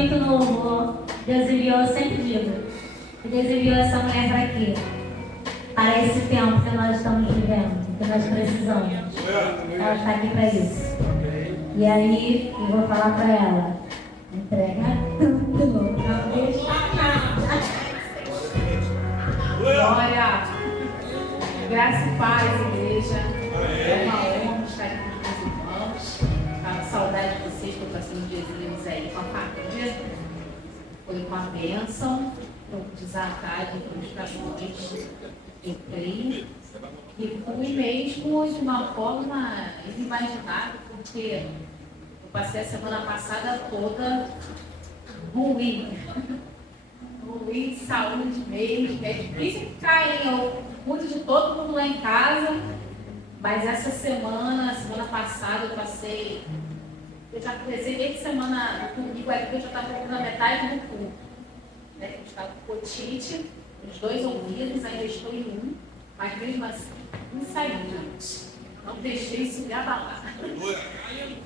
muito no louvor. Deus enviou, eu sempre digo, que Deus enviou essa mulher para aqui, para esse tempo que nós estamos vivendo, que nós precisamos. Ela está aqui para isso. E aí, eu vou falar para ela, entrega tudo, não deixa nada. Glória! Graça e paz, igreja. É uma honra estar aqui com os irmãos. Estava saudade de vocês, que eu passei uns dias aí com a família. Foi com a bênção, com o desatalho para os caminhos. Eu creio. E fui mesmo de uma forma inimaginável, porque eu passei a semana passada toda ruim. Ruim, saúde mesmo. É difícil ficar eu cuido de todo mundo lá em casa, mas essa semana passada eu passei. Eu já comecei desde semana comigo aqui, eu já estava na metade do culto. Né? Eu estava com otite, os 2 ouvidos, ainda estou em um, mas mesmo assim, não saiu, gente. Não deixei isso me abalar.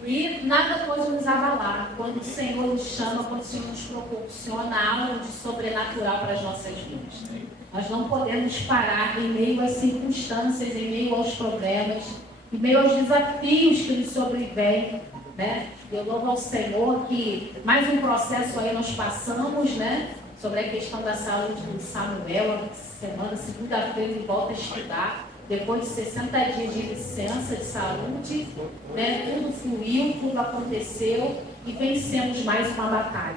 E nada pode nos abalar quando o Senhor nos chama, quando o Senhor nos proporciona algo de sobrenatural para as nossas vidas. Nós não podemos parar em meio às circunstâncias, em meio aos problemas, em meio aos desafios que nos sobrevêm, né? Eu louvo ao Senhor que mais um processo aí nós passamos, né? Sobre a questão da saúde do Samuel, semana, segunda-feira ele volta a estudar. Depois de 60 dias de licença de saúde, né, tudo fluiu, tudo aconteceu e vencemos mais uma batalha.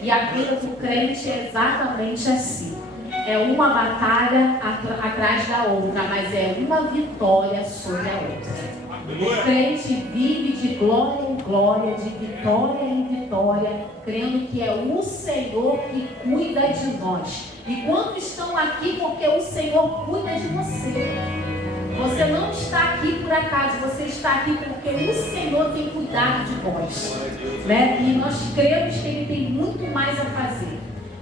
E a vida do crente é exatamente assim. É uma batalha atrás da outra, mas é uma vitória sobre a outra. O crente vive de glória em glória, de vitória em vitória, crendo que é o Senhor que cuida de nós. E quantos estão aqui porque o Senhor cuida de você? Você não está aqui por acaso, você está aqui porque o Senhor tem cuidado de nós, né? E nós cremos que Ele tem muito mais a fazer.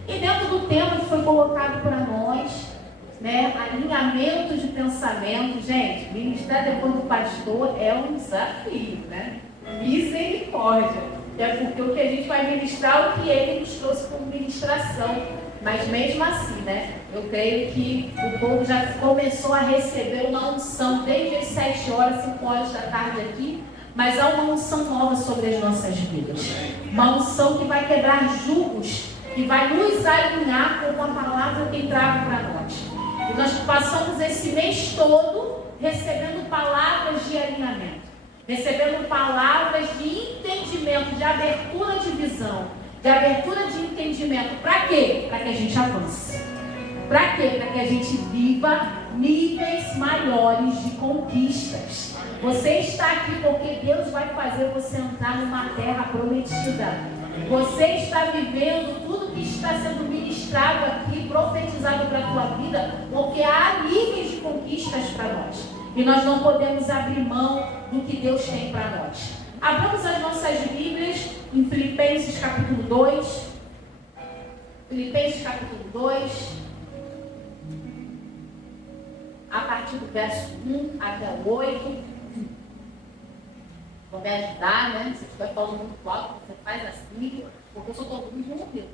E dentro do tema que foi colocado para nós, né, alinhamento de pensamento, gente, ministrar depois do pastor é um desafio, né? Misericórdia. É porque o que a gente vai ministrar é o que ele nos trouxe como ministração. Mas mesmo assim, né? Eu creio que o povo já começou a receber uma unção desde as 7 horas, 5 horas da tarde aqui, mas há uma unção nova sobre as nossas vidas. Uma unção que vai quebrar julgos, que vai nos alinhar com a palavra que traga para nós. E nós passamos esse mês todo recebendo palavras de alinhamento, recebendo palavras de entendimento, de abertura de visão, de abertura de entendimento. Para quê? Para que a gente avance. Para quê? Para que a gente viva níveis maiores de conquistas. Você está aqui porque Deus vai fazer você entrar numa terra prometida. Você está vivendo tudo que está sendo ministrado aqui, profetizado para a tua vida, porque há níveis de conquistas para nós. E nós não podemos abrir mão do que Deus tem para nós. Abramos as nossas Bíblias em Filipenses capítulo 2. Filipenses capítulo 2. A partir do verso 1 até o 8. Vou me ajudar, né? Se estiver falando muito alto, você faz assim, porque eu só estou muito ouvindo.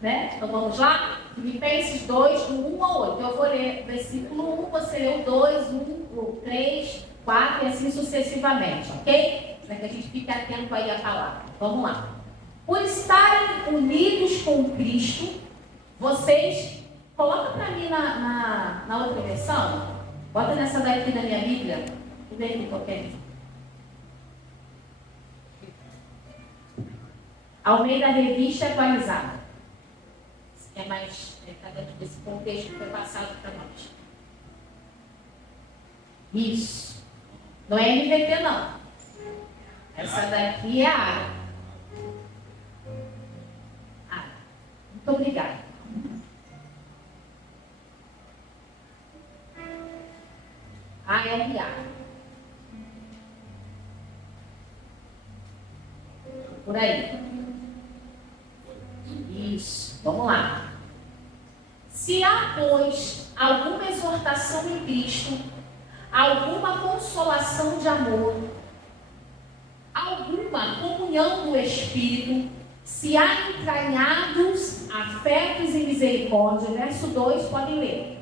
Né? Então vamos lá? Filipenses 2, do 1 ao 8. Eu vou ler versículo 1, você lê o 2, 1, 3, 4 e assim sucessivamente, ok? Para que a gente fique atento aí à palavra. Vamos lá. Por estarem unidos com Cristo, vocês... Coloca para mim na outra versão. Bota nessa daqui da minha Bíblia. Deixa eu ver aqui qualquer livro. Almeida Revista Atualizada. É mais, está dentro desse contexto que foi passado para nós. Isso. Não é NVT, não. Essa daqui é a área. Muito obrigada. ALA. Por aí. Isso. Vamos lá. Se há, pois, alguma exortação em Cristo, alguma consolação de amor, alguma comunhão do Espírito, Se há entranhados afetos e misericórdia, verso 2, podem ler.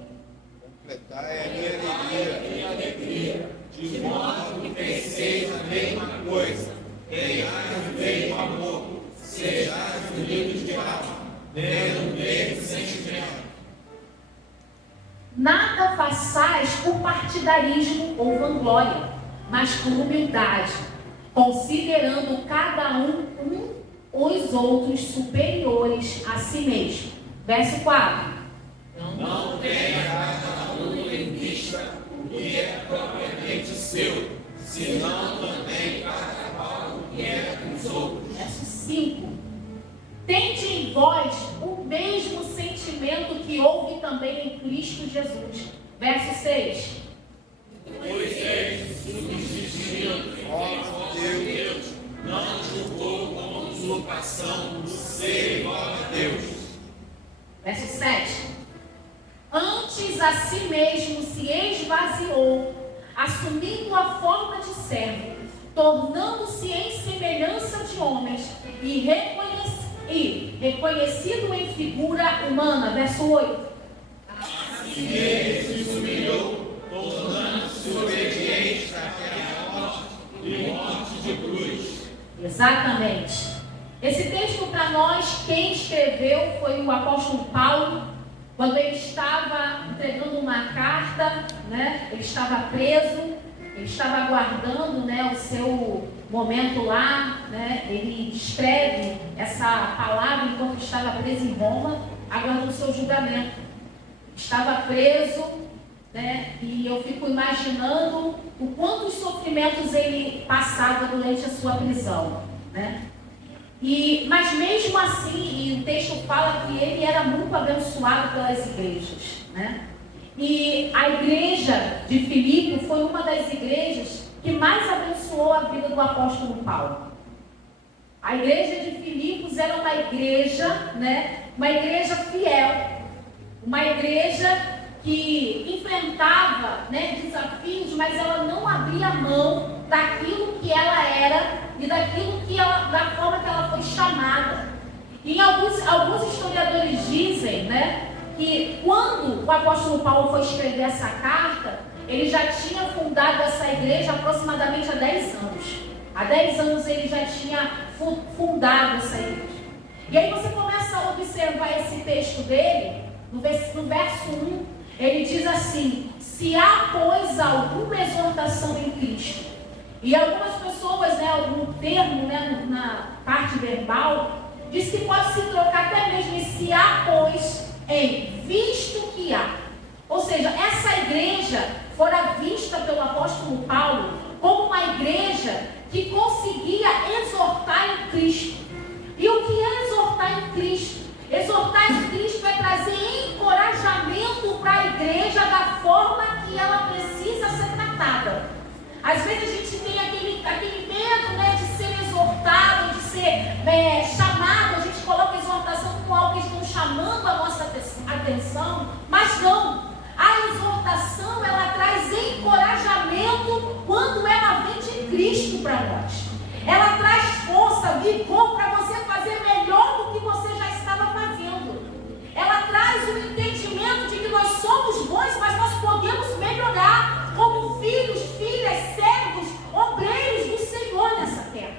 Completar é a minha alegria, de modo que penseis a mesma coisa, tenhais o mesmo amor, sejais unidos de alma, tendo o mesmo sentimento. Nada façais por partidarismo ou vanglória, mas por humildade, considerando cada um os outros superiores a si mesmo. Verso 4. Não tenha cada um em vista o que é propriamente seu, senão também cada qual o que é dos outros. Verso 5. Tende em vós o mesmo sentimento que houve também em Cristo Jesus. Verso 6. Pois subsistindo em Deus, não julgou como usurpação o ser igual a Deus. Verso 7. Antes a si mesmo se esvaziou, assumindo a forma de servo, tornando-se em semelhança de homens e reconhecido em figura humana. Verso 8. Assim ele se humilhou, tornando-se obediente até a morte e morte de cruz. Exatamente. Esse texto para nós, quem escreveu foi o apóstolo Paulo, quando ele estava entregando uma carta, né? Ele estava preso, ele estava aguardando, né, o seu momento lá, né? Ele escreve essa palavra enquanto estava preso em Roma, aguardando o seu julgamento. Estava preso, né? E eu fico imaginando o quantos sofrimentos ele passava durante a sua prisão, né? Mas mesmo assim, e o texto fala que ele era muito abençoado pelas igrejas, né? E a igreja de Filipe foi uma das igrejas que mais abençoou a vida do apóstolo Paulo. A igreja de Filipos era uma igreja, né? Uma igreja fiel, uma igreja que enfrentava, né, desafios, mas ela não abria mão daquilo que ela era e daquilo que ela, da forma que ela foi chamada. E alguns historiadores dizem, né, que quando o apóstolo Paulo foi escrever essa carta, ele já tinha fundado essa igreja aproximadamente há 10 anos. Há 10 anos ele já tinha fundado essa igreja. E aí você começa a observar esse texto dele, no verso 1, ele diz assim: se há, pois, alguma exortação em Cristo. E algumas pessoas, né, algum termo, né, na parte verbal, diz que pode se trocar até mesmo em se há, pois, em visto que há. Ou seja, essa igreja fora vista pelo apóstolo Paulo como uma igreja que conseguia exortar em Cristo. E o que é exortar em Cristo? Exortar em Cristo é trazer encorajamento para a igreja da forma que ela precisa ser tratada. Às vezes a gente tem aquele medo, né, de ser exortado, de ser chamado. A gente coloca a exortação como algo que estão chamando a nossa atenção, mas não. A exortação, ela traz encorajamento quando ela vem de Cristo para nós. Ela traz força, vigor para você fazer melhor do que você já estava fazendo. Ela traz o entendimento de que nós somos bons, mas nós podemos melhorar como filhos, filhas, servos, obreiros do Senhor nessa terra.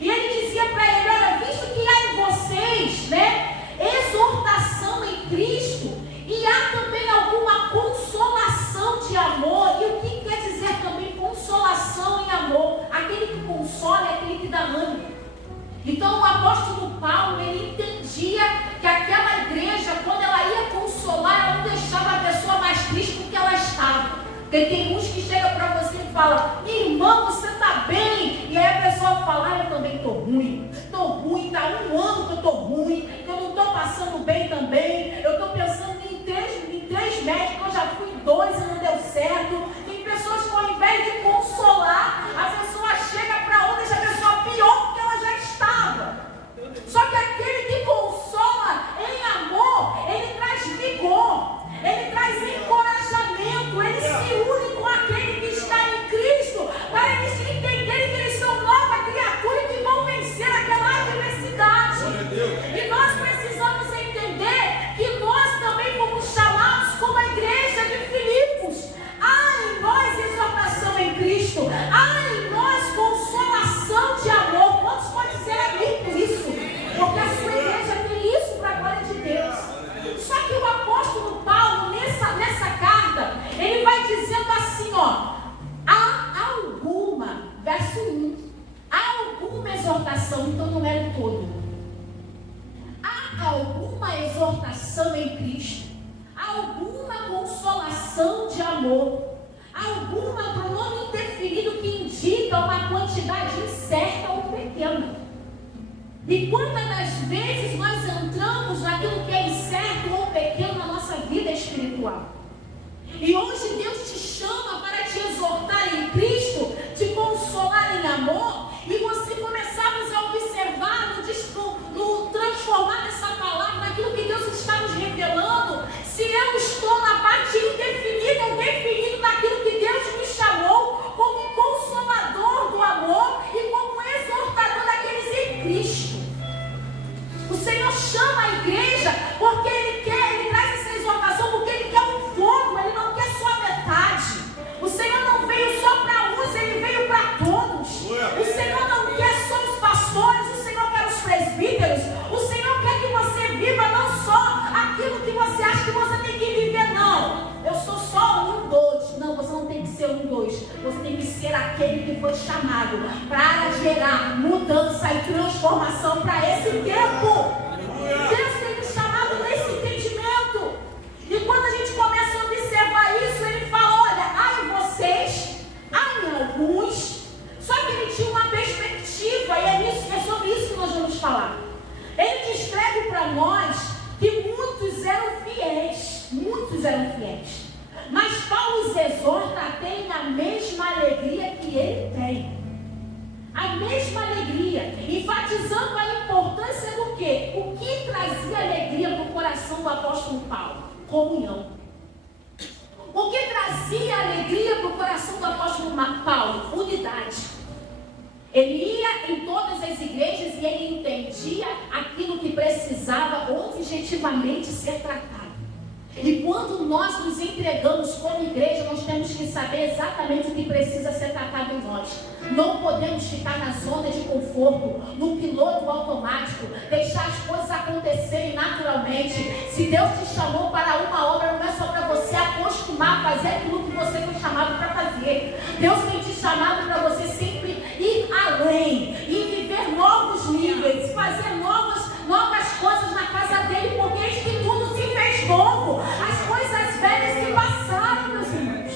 E ele dizia para ele: olha, visto que há em vocês, né, exortação em Cristo, e há também alguma consolação de amor. E o que quer dizer também consolação em amor? Aquele que consola é aquele que dá ânimo. Então o apóstolo Paulo, ele entendia que aquela igreja, quando ela ia consolar, ela não deixava a pessoa mais triste do que ela estava. Porque tem uns que chegam para você e falam: minha irmã, você está bem? E aí a pessoa fala: eu também estou ruim, está 1 ano que eu estou ruim, que eu não estou passando bem também, eu estou pensando em três médicos, eu já fui 2 e não deu certo. Tem pessoas que, ao invés de consolar, a pessoa chega para outra e deixa a pessoa pior do que ela já estava. Só que aquele que consola em amor, ele traz vigor, ele traz encorajamento, ele se une com aquele que está em Cristo, para eles entenderem que eles são nova criatura e que vão vencer aquela adversidade. tempo todo. Há alguma exortação em Cristo? Há alguma consolação de amor? Há alguma pronome indefinido que indica uma quantidade incerta ou pequena? E quantas das vezes nós entramos naquilo que é incerto ou pequeno na nossa vida espiritual? E hoje Deus te chama para te exortar em Cristo, te consolar em amor, e você começarmos a observar, no transformar essa palavra naquilo que Deus está nos revelando. Se eu estou na parte indefinida ou definida daquilo que Deus me chamou como consolador do amor e como exortador daqueles em Cristo. O Senhor chama a igreja porque Ele traz essa exortação porque Ele quer um fogo, Ele não quer só a metade. O Senhor não veio só para uns, Ele veio para todos. O Senhor não quer só os pastores, o Senhor quer os presbíteros. O Senhor quer que você viva não só aquilo que você acha que você tem que viver, não. Eu sou só dois. Não, você não tem que ser dois. Você tem que ser aquele que foi chamado para gerar mudança e transformação para esse tempo. Deus tem me chamado nesse entendimento. E quando a gente começa a observar isso, Ele fala, olha, há em vocês, há em alguns. Só que Ele tinha uma perspectiva, e é sobre isso que nós vamos falar. Ele descreve para nós que muitos eram fiéis. Mas Paulo os exorta a terem a mesma alegria que ele tem. A mesma alegria, enfatizando a importância do quê? O que trazia alegria no coração do apóstolo Paulo? Comunhão. O que trazia alegria para o coração do apóstolo Paulo? Unidade. Ele ia em todas as igrejas e ele entendia aquilo que precisava objetivamente ser tratado. E quando nós nos entregamos como igreja, nós temos que saber exatamente o que precisa ser tratado em nós. Não podemos ficar na zona de conforto, no piloto automático, deixar as coisas acontecerem naturalmente. Se Deus te chamou para uma obra, não é só para você acostumar a fazer aquilo que você foi chamado para fazer. Deus tem te chamado para você sempre ir além e viver novos níveis, fazer novas coisas na casa dele, porque eis que tudo se fez novo. As coisas velhas se passaram, meus irmãos.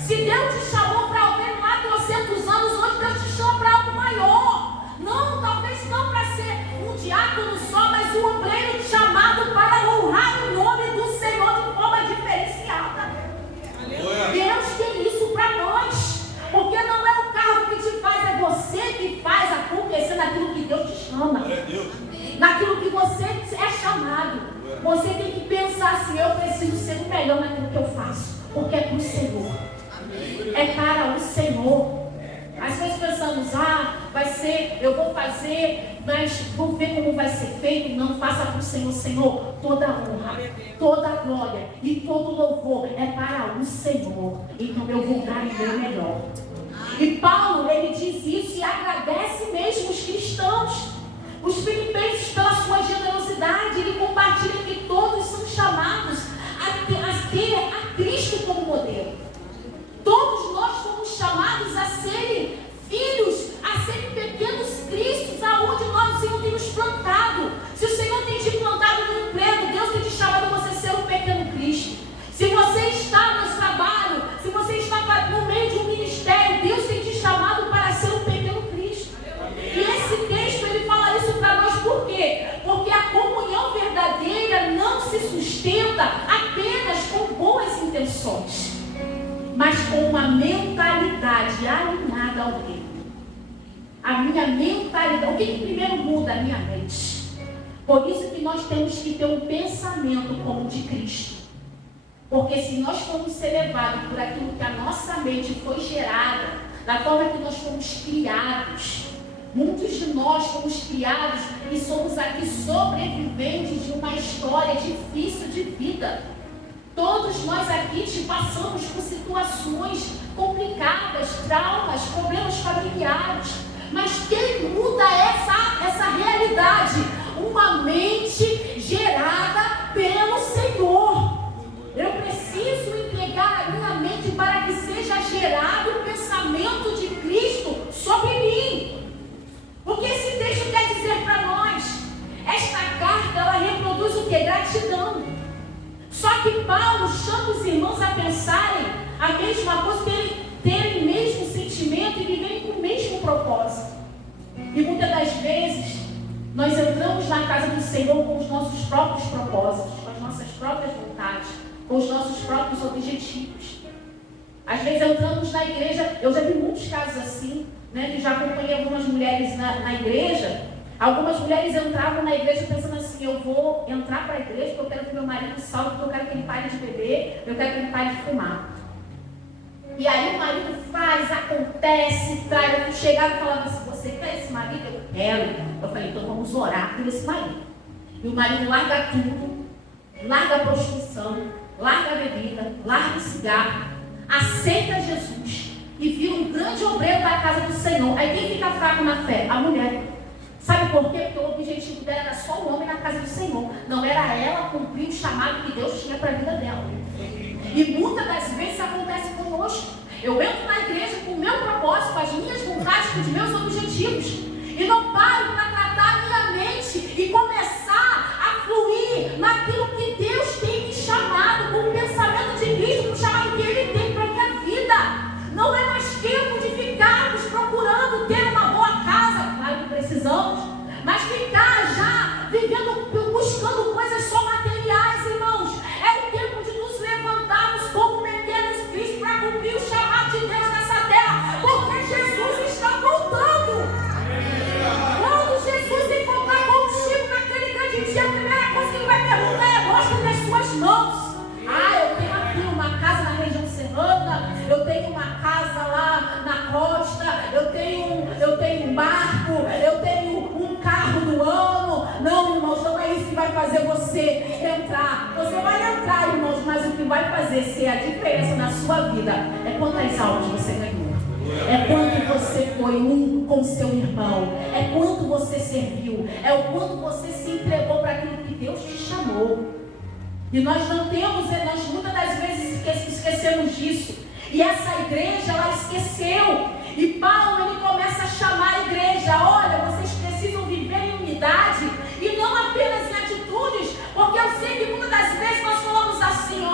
Se Deus te chamou para alguém lá 400 anos, hoje Deus te chama para algo maior. Não, talvez não para ser um diácono só, mas um obreiro chamado para honrar o nome do Senhor de forma diferenciada. Deus tem isso para nós. Porque não é o carro que te faz, é você que faz acontecer naquilo que Deus te chama. Naquilo que você é chamado. Você tem que pensar assim, eu preciso ser o melhor naquilo que eu faço. Porque é para o Senhor. É para o Senhor. Às vezes pensamos, vai ser, eu vou fazer, mas vou ver como vai ser feito. Não, faça para o Senhor. Senhor, toda honra, toda glória e todo louvor é para o Senhor. Então eu vou dar o meu melhor. E Paulo, ele diz isso e agradece mesmo os cristãos, os filipenses, pela sua generosidade. Ele compartilha que todos são chamados a ter a Cristo como modelo. Todos nós somos chamados a serem filhos, a serem pequenos cristos, aonde nós, o Senhor tem nos plantado. Se o Senhor tem te plantado no emprego, Deus tem te chamado a você ser um pequeno Cristo. Se você está no trabalho, se você está no meio de um ministério, Deus tem te chamado para ser um pequeno Cristo. E esse texto, ele fala isso para nós por quê? Porque a comunhão verdadeira não se sustenta apenas com boas intenções, mas com uma mentalidade alinhada ao reino. A minha mentalidade, o que primeiro muda? A minha mente. Por isso que nós temos que ter um pensamento como o de Cristo. Porque se nós formos ser levados por aquilo que a nossa mente foi gerada, da forma que nós fomos criados, muitos de nós fomos criados e somos aqui sobreviventes de uma história difícil de vida. Todos nós aqui passamos por situações complicadas, traumas, problemas familiares. Mas quem muda essa realidade? Uma mente gerada pelo Senhor. Eu preciso entregar a minha mente para que seja gerado o pensamento de Cristo sobre mim. Porque esse texto quer dizer que Paulo chama os irmãos a pensarem a mesma coisa, terem o mesmo sentimento e viverem com o mesmo propósito. E muitas das vezes, nós entramos na casa do Senhor com os nossos próprios propósitos, com as nossas próprias vontades, com os nossos próprios objetivos. Às vezes entramos na igreja, eu já vi muitos casos assim, né, que já acompanhei algumas mulheres na igreja. Algumas mulheres entravam na igreja pensando assim: eu vou entrar para a igreja porque eu quero que meu marido salve, porque eu quero que ele pare de beber, eu quero que ele pare de fumar. E aí o marido faz, acontece, traz. Eu chegava e falava assim: você quer esse marido? Eu quero. Eu falei: então vamos orar por esse marido. E o marido larga tudo, larga a prostituição, larga a bebida, larga o cigarro, aceita Jesus e vira um grande obreiro da casa do Senhor. Aí quem fica fraco na fé? A mulher. Sabe por quê? Porque o objetivo dela era só o homem na casa do Senhor. Não era ela cumprir o chamado que Deus tinha para a vida dela. E muitas das vezes isso acontece conosco. Eu entro na igreja com o meu propósito, com as minhas vontades, com os meus objetivos. E não paro para tratar a minha mente e começar a fluir naquilo que Deus tem me chamado, com o pensamento de Cristo, com o chamado que Ele tem para a minha vida. Não é mais tempo de ficarmos procurando ter uma boa casa, claro que precisamos, mas ficar já vivendo, buscando coisas só materiais, irmãos. É o tempo de nos levantarmos como pequenos Cristo para cumprir o chamado de Deus nessa terra, porque Jesus está voltando. Quando Jesus encontrar contigo naquele grande dia, a primeira coisa que Ele vai perguntar é: mostre nas suas mãos. Eu tenho aqui uma casa na região serrana, eu tenho uma casa lá na costa, eu tenho um barco, eu tenho um carro do ano. Não, irmãos, não é isso que vai fazer você entrar. Você vai entrar, irmãos, mas o que vai fazer ser a diferença na sua vida é quantas almas você ganhou. É quanto você foi um com seu irmão. É quanto você serviu. É o quanto você se entregou para aquilo que Deus te chamou. E nós não temos, nós muitas das vezes esquecemos disso. E essa igreja, ela esqueceu. E Paulo, ele começa a chamar a igreja: olha, vocês precisam viver em unidade e não apenas em atitudes. Porque eu sei que muitas das vezes nós falamos assim: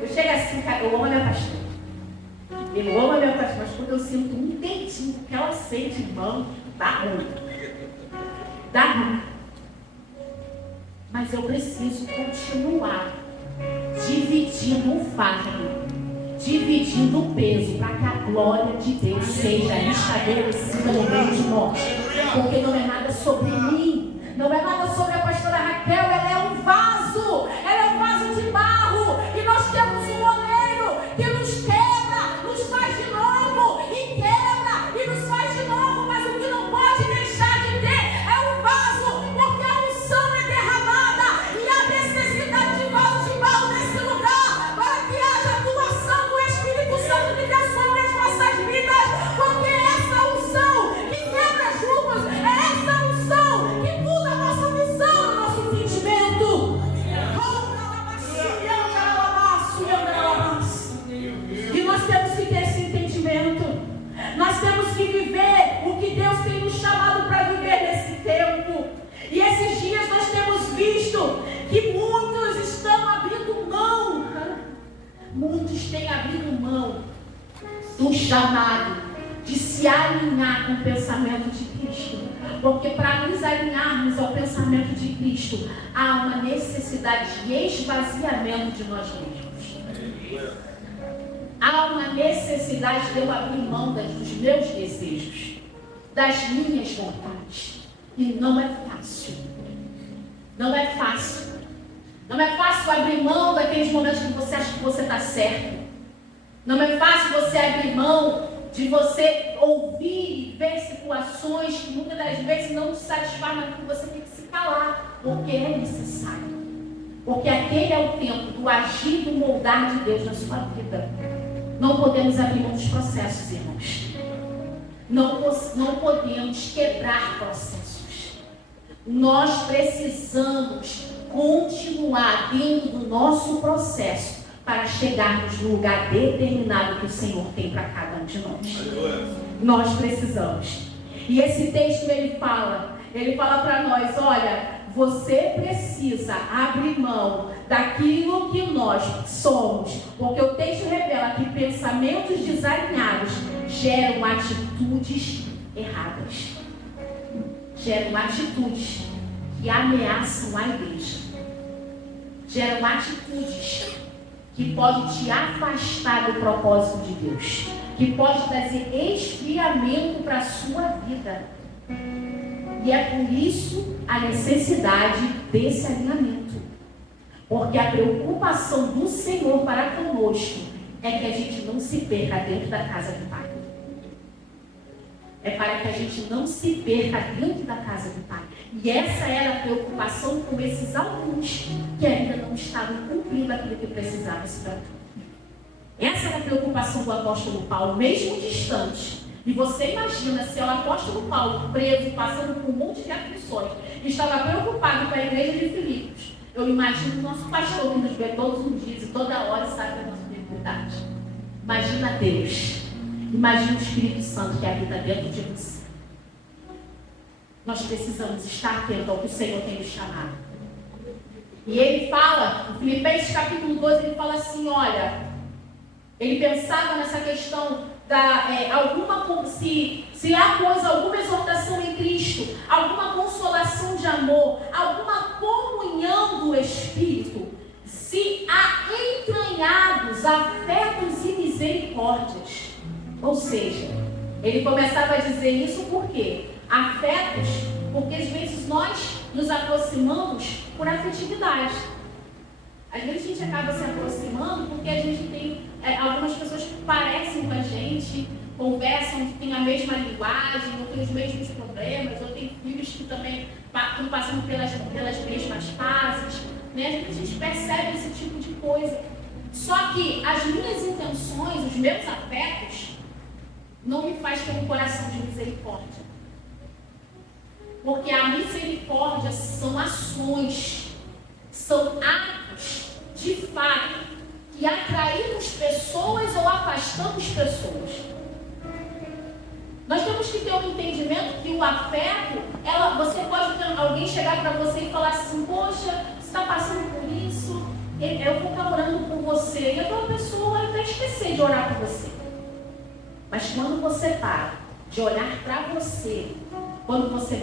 eu chego assim, cara, eu amo a minha pastora. Eu amo a minha pastora, mas quando eu sinto um dentinho que ela sente, irmão, dá ruim. Dá ruim. Mas eu preciso continuar dividindo o fardo, dividindo o peso, para que a glória de Deus seja estabelecida no meio de nós. Porque não é nada sobre mim, não é nada sobre a pastora Raquel. Ela é um vaso, ela é um vaso de barro, e nós temos um oleiro que nos quebra, nos faz de novo, e quebra, e nos faz de novo. Mas o que não pode deixar de ter é o vaso, porque a unção é derramada, e há necessidade de vaso de barro nesse lugar, para que haja atuação do Espírito Santo de Deus sobre as nossas vidas. Porque é essa unção que quebra as luvas, é essa unção que muda a nossa visão, o nosso entendimento. E nós temos que ter esse entendimento. Nós temos que viver o que Deus tem nos chamado para viver nesse tempo. E esses dias nós temos visto que muitos estão abrindo mão. Muitos têm abrido mão do chamado de se alinhar com o pensamento de Cristo. Porque para nos alinharmos ao pensamento de Cristo, há uma necessidade de esvaziamento de nós mesmos. Há uma necessidade de eu abrir mão dos meus desejos, das minhas vontades. E não é fácil. Não é fácil. Não é fácil abrir mão daqueles momentos que você acha que você está certo. Não é fácil você abrir mão de você ouvir e ver situações que muitas das vezes não te satisfazem, mas que você tem que se calar, porque é necessário. Porque aquele é o tempo do agir e do moldar de Deus na sua vida. Não podemos abrir mão dos processos, irmãos. Não podemos quebrar processos. Nós precisamos continuar dentro do nosso processo para chegarmos no lugar determinado que o Senhor tem para cada um de nós. Nós precisamos. E esse texto ele fala para nós: olha, você precisa abrir mão daquilo que nós somos, porque o texto revela que pensamentos desalinhados geram atitudes erradas, geram atitudes que ameaçam a igreja, geram atitudes que podem te afastar do propósito de Deus, que pode trazer esfriamento para a sua vida. E é por isso a necessidade desse alinhamento. Porque a preocupação do Senhor para conosco é que a gente não se perca dentro da casa do Pai. É para que a gente não se perca dentro da casa do Pai. E essa era a preocupação com esses alguns que ainda não estavam cumprindo aquilo que precisavam se tratar. Essa era a preocupação do apóstolo Paulo, mesmo distante. E você imagina se o apóstolo Paulo, preso, passando por um monte de aflições, estava preocupado com a igreja de Filipos. Eu imagino o nosso pastor que nos vê todos os dias e toda hora sabe da nossa dificuldade. Imagina Deus. Imagina o Espírito Santo que habita dentro de você. Nós precisamos estar atentos ao que o Senhor tem nos chamado. E ele fala, no Filipenses capítulo 12, ele fala assim, olha, ele pensava nessa questão se há coisa, alguma exortação em Cristo, alguma consolação de amor, alguma comunhão do Espírito, se há entranhados afetos e misericórdias. Ou seja, ele começava a dizer isso por quê? Afetos, porque às vezes nós nos aproximamos por afetividade. Às vezes a gente acaba se aproximando porque a gente tem algumas pessoas que parecem com a gente, conversam, que têm a mesma linguagem, ou têm os mesmos problemas, ou tem filhos que também estão passando pelas mesmas fases. Né? Às vezes a gente percebe esse tipo de coisa. Só que as minhas intenções, os meus afetos, não me faz ter um coração de misericórdia. Porque a misericórdia são ações, são atos de fato que atraímos pessoas ou afastamos pessoas. Nós temos que ter um entendimento que o afeto, você pode ter alguém chegar para você e falar assim, poxa, você está passando por isso, eu vou estar orando por você, e a tua pessoa vai até esquecer de orar por você. Mas quando você para de olhar para você, quando você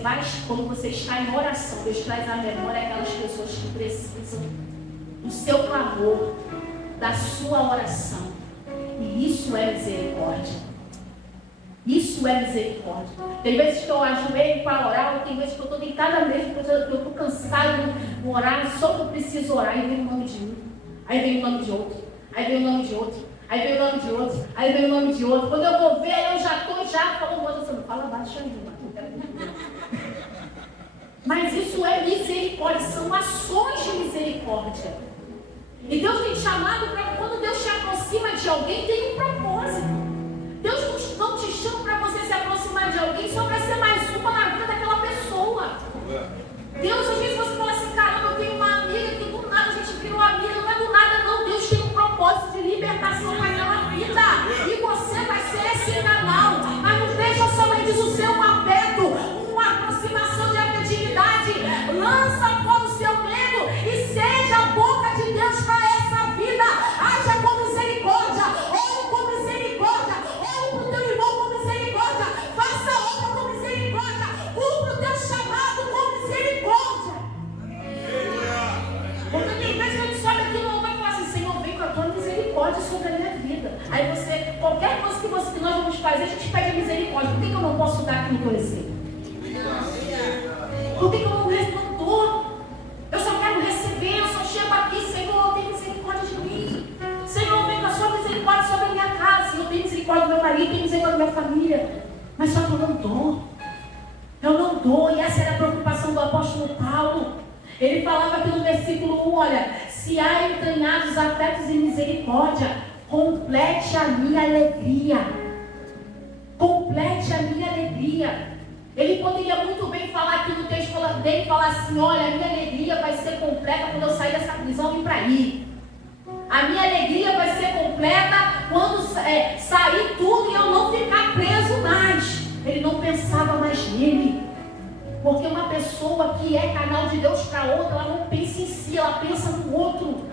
está em oração, Deus traz à memória aquelas pessoas que precisam do seu clamor, da sua oração. E isso é misericórdia. Isso é misericórdia. Tem vezes que eu ajoelho para orar, tem vezes que eu estou deitada mesmo, porque eu estou cansada de orar, só que eu preciso orar, e vem o nome de um, aí vem o nome de outro, aí vem o nome de outro, aí vem o nome de outro, aí vem o nome de outro. Quando eu vou ver, eu já estou falando, você não fala baixo ainda, mas isso é misericórdia, são ações de misericórdia. E Deus tem te chamado para quando Deus te aproxima de alguém, tem um propósito. Deus não te chama para você se aproximar de alguém só para ser mais uma na vida daquela pessoa. Deus, às vezes você fala assim, caramba, eu tenho uma amiga que do nada a gente virou amiga, não é do nada não. Deus tem um propósito de libertação naquela vida. E você vai ser esse canal. Mas não deixa somente o seu afeto, uma aproximação de afetividade. Lança fora o seu medo e seja a boca de Deus para essa vida. Haja com misericórdia. Olhe com misericórdia. Olhe para o teu irmão com misericórdia. Faça a obra com misericórdia. Cumpra o teu chamado com misericórdia. Porque tem vezes que a gente sobe aqui no altar e fala assim, Senhor, vem com a tua misericórdia sobre a minha vida. Aí você, qualquer coisa que nós vamos fazer, a gente pede misericórdia. Por que eu não posso dar aquilo que eu recebo? Por que eu não dou? Eu só quero receber, eu só chego aqui, Senhor, tem misericórdia de mim. Senhor, vem com a sua misericórdia sobre a minha casa. Senhor, tem misericórdia do meu marido, tem misericórdia da minha família. Mas só que eu não dou. Eu não dou. E essa era a preocupação do apóstolo Paulo. Ele falava aqui no versículo 1, olha, se há entranhados afetos e misericórdia, complete a minha alegria. Complete a minha alegria. Ele poderia muito bem falar aqui no texto dele, falar assim, olha, a minha alegria vai ser completa quando eu sair dessa prisão e ir para aí. A minha alegria vai ser completa quando sair tudo e eu não ficar preso mais. Ele não pensava mais nele. Porque uma pessoa que é canal de Deus para outra, ela não pensa em si, ela pensa no outro.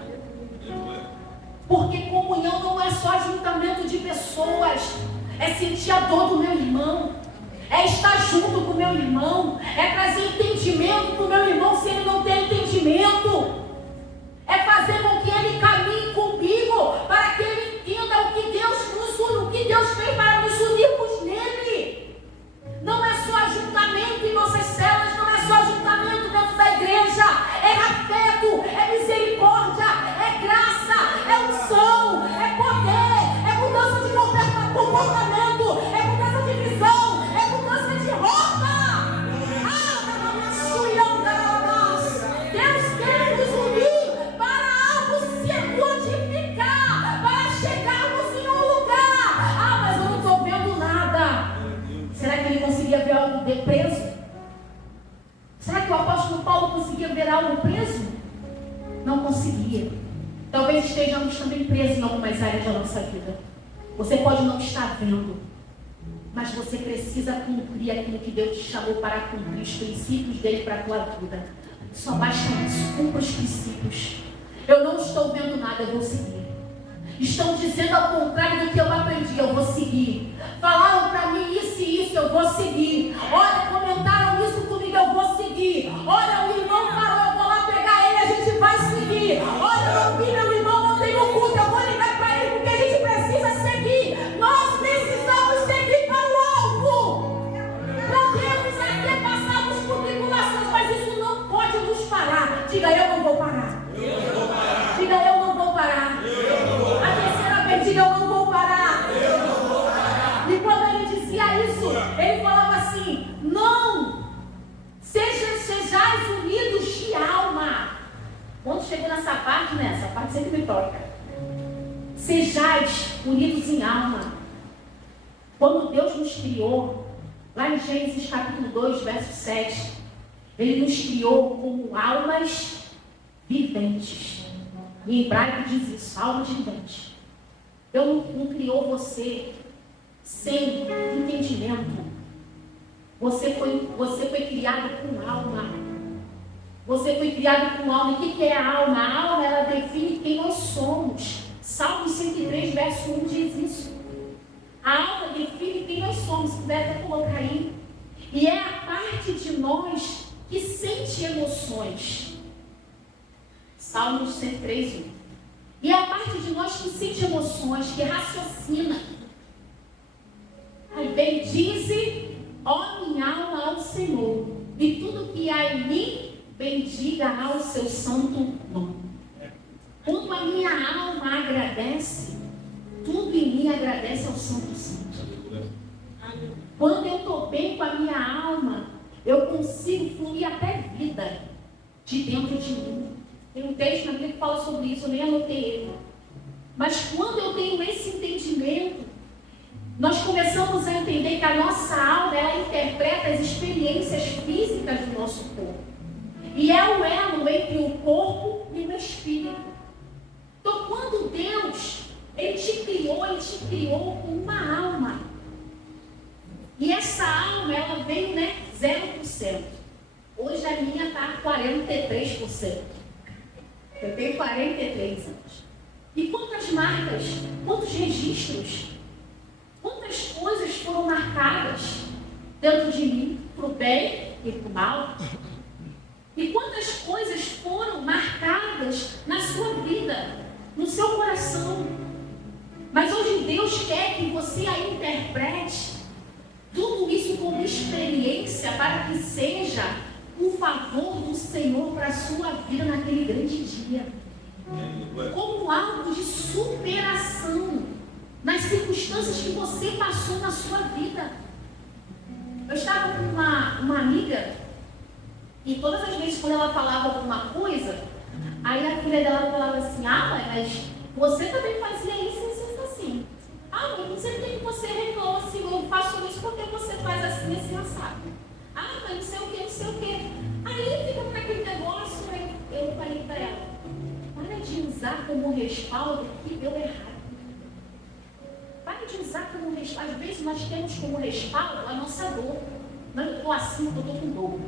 Porque comunhão não é só ajuntamento de pessoas, é sentir a dor do meu irmão, é estar junto com o meu irmão, é trazer entendimento para o meu irmão se ele não tem entendimento, é fazer com que ele caminhe comigo para que ele entenda o que Deus fez para nos unirmos nele. Não é só ajuntamento em nossas celas, não é só ajuntamento dentro da igreja, é afeto, é misericórdia, é graça, é unção, é poder, é mudança de comportamento, é mudança de visão, é mudança de roupa. Deus quer nos unir para algo se modificar, para chegarmos em um lugar. Mas eu não estou vendo nada. Será que ele conseguia ver algo de preso? Será que o apóstolo Paulo conseguia ver algo preso? Não conseguia. Talvez estejamos também presos em algumas áreas da nossa vida. Você pode não estar vendo, mas você precisa cumprir aquilo que Deus te chamou para cumprir, os princípios dele para a tua vida. Só basta isso, cumpra os princípios. Eu não estou vendo nada, eu vou seguir. Estão dizendo ao contrário do que eu aprendi, eu vou seguir. Falaram para mim isso e isso, eu vou seguir. Olha, comentaram isso comigo, eu vou seguir. Olha, o irmão parou, eu vou lá pegar ele, a gente vai seguir. Olha, meu filho, meu irmão não tem o culto, eu vou ligar para ele porque a gente precisa seguir. Nós precisamos seguir para o alvo. Podemos até passarmos por tribulações, mas isso não pode nos parar. Diga, eu não vou parar. Diga, eu não vou parar. A terceira vez, diga, eu não vou parar. E quando ele dizia isso, ele falava assim: não, sejais unidos de alma. Quando chegou nessa parte, né? Essa parte sempre me toca. Sejais unidos em alma. Quando Deus nos criou, lá em Gênesis capítulo 2, verso 7, ele nos criou como almas viventes. Em hebraico diz isso, almas viventes. Deus não criou você sem entendimento. Você foi criado com alma. Você foi criado com alma. E o que é a alma? A alma, ela define quem nós somos. Salmo 103, verso 1 diz isso. A alma define quem nós somos. Se puder até colocar aí. E é a parte de nós que sente emoções. Salmo 103, 1. E é a parte de nós que sente emoções, que raciocina. Aí, bendize, ó minha alma, ao Senhor, e tudo que há em mim, bendiga ao seu santo nome. Quando a minha alma agradece, tudo em mim agradece ao Santo Santo. Quando eu estou bem com a minha alma, eu consigo fluir até vida de dentro de mim. Tem um texto na Bíblia que fala sobre isso, eu nem anotei ele. Mas quando eu tenho esse entendimento, nós começamos a entender que a nossa alma, ela interpreta as experiências físicas do nosso corpo. E é o elo entre o corpo e o espírito. Então, quando Deus, Ele te criou com uma alma. E essa alma, ela veio, 0%. Hoje a minha está 43%. Eu tenho 43 anos. E quantas marcas, quantos registros, quantas coisas foram marcadas dentro de mim, para o bem e para o mal? E quantas coisas foram marcadas na sua vida, no seu coração? Mas hoje Deus quer que você aí interprete tudo isso como experiência para que seja o favor do Senhor para a sua vida naquele grande dia. Como algo de superação nas circunstâncias que você passou na sua vida. Eu estava com uma amiga e todas as vezes quando ela falava alguma coisa, aí a filha dela falava assim: mas você também fazia isso assim. Mas não sei por que você reclama assim, eu faço isso porque você faz assim, assim, assado. Mas não sei o que, não sei o que. Aí fica com aquele negócio, eu falei para ela: para de usar como respaldo que deu errado. Para de usar como respaldo. Às vezes nós temos como respaldo a nossa dor. Não, eu estou assim, eu estou com dor.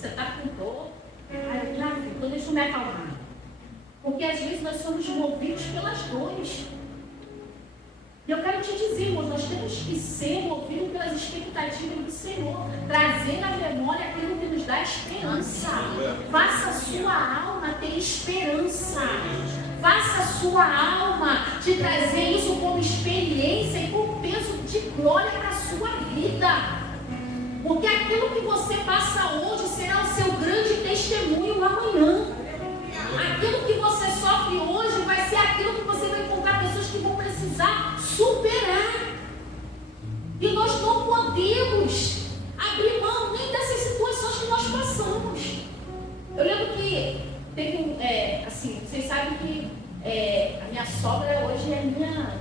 você está com dor. Aí eu já vi, então deixa eu me acalmar. Porque às vezes nós somos movidos pelas dores. E eu quero te dizer, irmãos, nós temos que ser movidos pelas expectativas do Senhor, trazer à memória aquilo que nos dá esperança. Faça a sua alma ter esperança. Faça a sua alma te trazer isso como experiência e como peso de glória para a sua vida. Porque aquilo que você passa hoje será o seu grande testemunho amanhã. Aquilo que você sofre hoje vai ser aquilo que você vai encontrar pessoas que vão precisar superar. E nós não podemos abrir mão nem dessas situações que nós passamos. Eu lembro que teve assim, vocês sabem que a minha sogra hoje é minha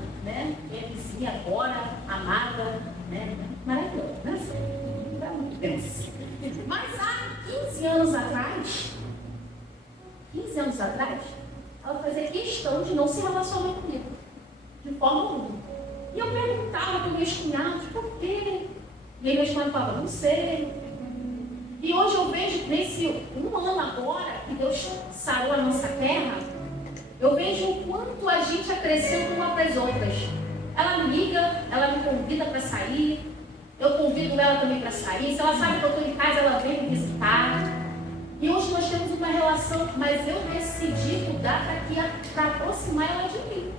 vizinha agora, amada, né? Maravilhosa, né? Muito bem. Mas há 15 anos atrás, ela fazia questão de não se relacionar comigo, de forma alguma. E eu perguntava para meus cunhados, por quê? E aí meus cunhados falavam, não sei. E hoje eu vejo, nesse um ano agora, que Deus sarou a nossa terra, eu vejo o quanto a gente acrescenta uma para as outras. Ela me liga, ela me convida para sair, eu convido ela também para sair. Se ela sabe que eu estou em casa, ela vem me visitar. E hoje nós temos uma relação, mas eu decidi mudar para aproximar ela de mim.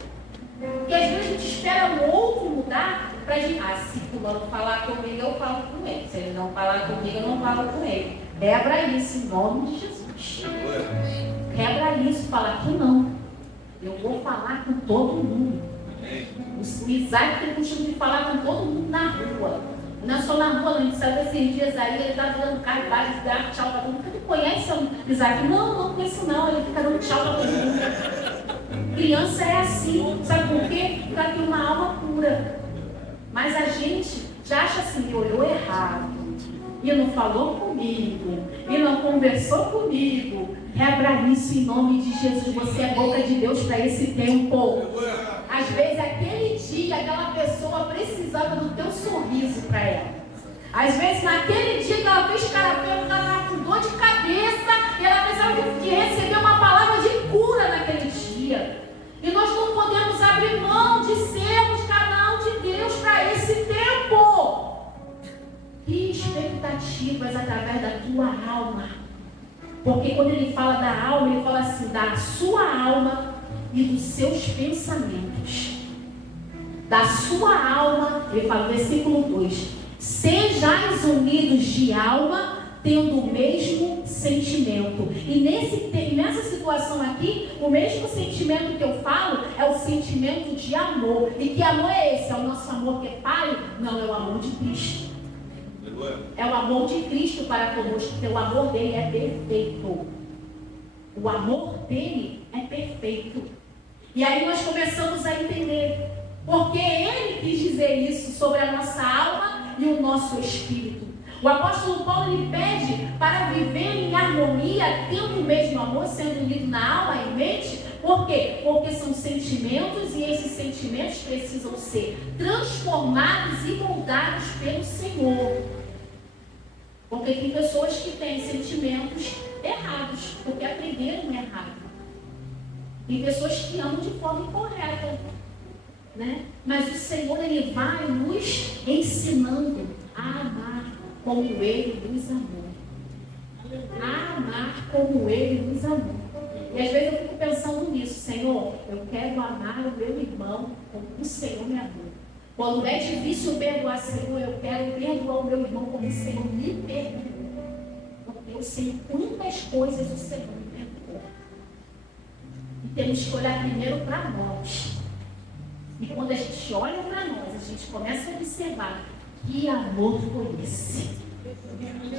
Porque às vezes a gente espera o outro mudar para a gente, se fulano falar comigo, eu falo com ele. Se ele não falar comigo, eu não falo com ele. Quebra isso em nome de Jesus. Quebra isso, fala que não. Eu vou falar com todo mundo. O Isaac tem o costume de falar com todo mundo na rua. Não é só na rua, a gente sabe esses dias aí, ele está dando carro embaixo, dando tchau para todo mundo. Você conhece o Isaac? Não conheço não, ele fica dando tchau para todo mundo. Criança é assim, sabe por quê? Porque ela tem uma alma pura. Mas a gente já acha assim, ele olhou errado, e não falou comigo, e não conversou comigo. Quebra isso em nome de Jesus, você é boca de Deus para esse tempo. Às vezes aquele dia, aquela pessoa precisava do teu sorriso para ela. Às vezes naquele dia que ela fez cara feia, ela estava com dor de cabeça, e ela precisava de receber uma palavra de cura naquele dia. E nós não podemos abrir mão de sermos canal de Deus para esse tempo. Que expectativas através da tua alma. Porque quando ele fala da alma, ele fala assim, da sua alma e dos seus pensamentos. Da sua alma, ele fala no versículo 2, sejais unidos de alma, tendo o mesmo sentimento. E nessa situação aqui, o mesmo sentimento que eu falo é o sentimento de amor. E que amor é esse? É o nosso amor que é pai? Não, é o amor de Cristo. É o amor de Cristo para conosco, porque o amor dele é perfeito. O amor dele é perfeito. E aí nós começamos a entender, porque ele quis dizer isso sobre a nossa alma e o nosso espírito. O apóstolo Paulo ele pede para viver em harmonia, tendo o mesmo amor, sendo unido na alma e mente. Por quê? Porque são sentimentos e esses sentimentos precisam ser transformados e moldados pelo Senhor. Porque tem pessoas que têm sentimentos errados, porque aprenderam errado. Tem pessoas que amam de forma incorreta, né? Mas o Senhor ele vai nos ensinando a amar como Ele nos amou. A amar como Ele nos amou. E às vezes eu fico pensando nisso, Senhor, eu quero amar o meu irmão como o Senhor me amou. Quando é difícil perdoar, Senhor, eu quero perdoar o meu irmão como o Senhor me perdoou. Porque eu sei quantas coisas o Senhor me perdoou. E temos que olhar primeiro para nós. E quando a gente olha para nós, a gente começa a observar que amor foi esse.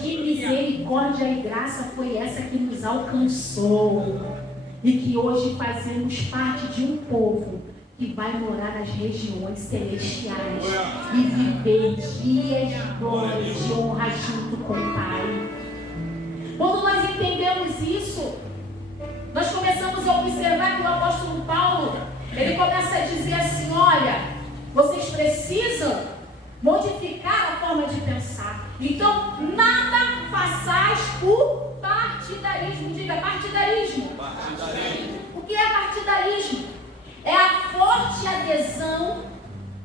Que misericórdia e graça foi essa que nos alcançou. E que hoje fazemos parte de um povo que vai morar nas regiões celestiais e viver dias de glória e de honra junto com o Pai. Quando nós entendemos isso, nós começamos a observar que o apóstolo Paulo, ele começa a dizer assim, olha, vocês precisam modificar a forma de pensar. Então, nada façais o partidarismo. Diga partidarismo. O que é partidarismo? É a forte adesão,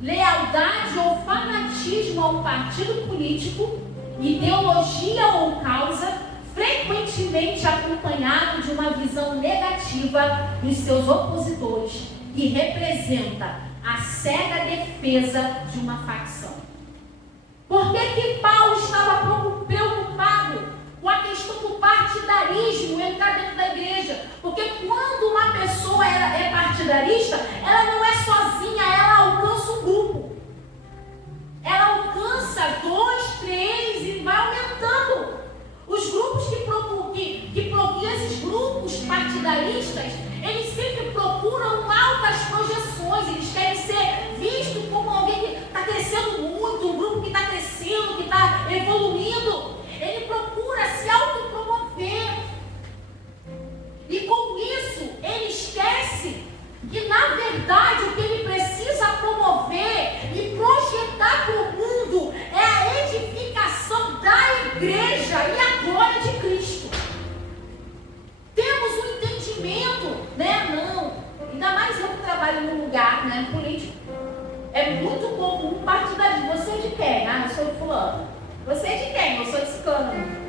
lealdade ou fanatismo a um partido político, ideologia ou causa, frequentemente acompanhado de uma visão negativa dos seus opositores, que representa a cega defesa de uma facção. Por que Paulo estava preocupado com a questão do partidarismo entrar dentro da igreja? Porque quando uma pessoa é partidarista, ela não é sozinha, ela alcança um grupo. Ela alcança 2, 3 e vai aumentando. Os grupos esses grupos partidaristas, eles sempre procuram altas projeções, eles querem ser vistos como alguém que está crescendo muito, um grupo que está crescendo, que está evoluindo. Ele procura se autopromover. E com isso, ele esquece que, na verdade, o que ele precisa promover e projetar para o mundo é a edificação da igreja e a glória de Cristo. Temos um entendimento, né? Não. Ainda mais eu que trabalho num lugar, né, político. É muito comum partidarismo. Você é de quem? Ah, eu sou de fulano. Você é de quem? Eu sou de ciclano.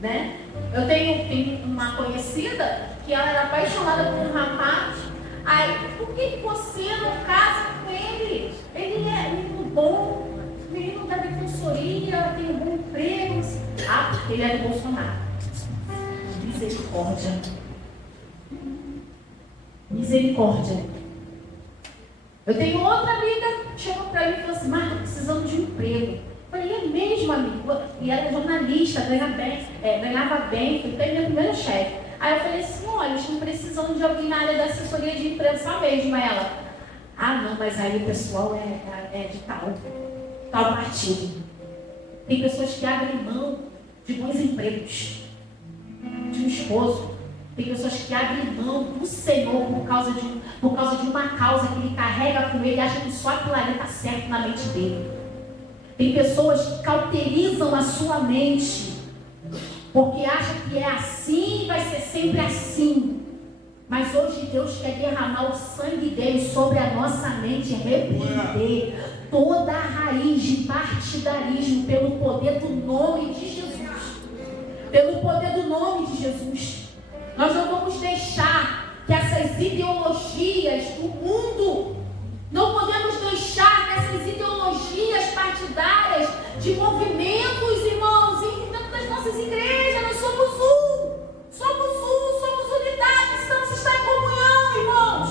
Né? Eu tenho uma conhecida que ela era apaixonada por um rapaz. Aí, por que você não casa com ele? Ele é muito bom, menino da defensoria, tem um bom emprego. Ah, porque ele é do Bolsonaro. Misericórdia. Misericórdia. Eu tenho outra amiga que chegou para mim e falou assim: Marta, estou precisando de um emprego. Eu falei: é mesmo, amigo? E ela é jornalista, ganhava bem, foi minha primeira chefe. Aí eu falei assim: olha, eles estão precisando de alguém na área da assessoria de imprensa mesmo. Aí ela: ah, não, mas aí o pessoal é de tal partido. Tem pessoas que abrem mão de bons empregos, de um esposo. Tem pessoas que abrem mão do Senhor por causa de uma causa que ele carrega com ele e acha que só aquilo ali está certo na mente dele. Tem pessoas que cauterizam a sua mente porque acha que é assim e vai ser sempre assim. Mas hoje Deus quer derramar o sangue dele sobre a nossa mente e repreender toda a raiz de partidarismo pelo poder do nome de Jesus. Pelo poder do nome de Jesus. Nós não vamos deixar que essas ideologias do mundo, não podemos deixar que essas ideologias partidárias de movimentos, irmãos, dentro das nossas igrejas, nós somos unidade, precisamos estar em comunhão, irmãos.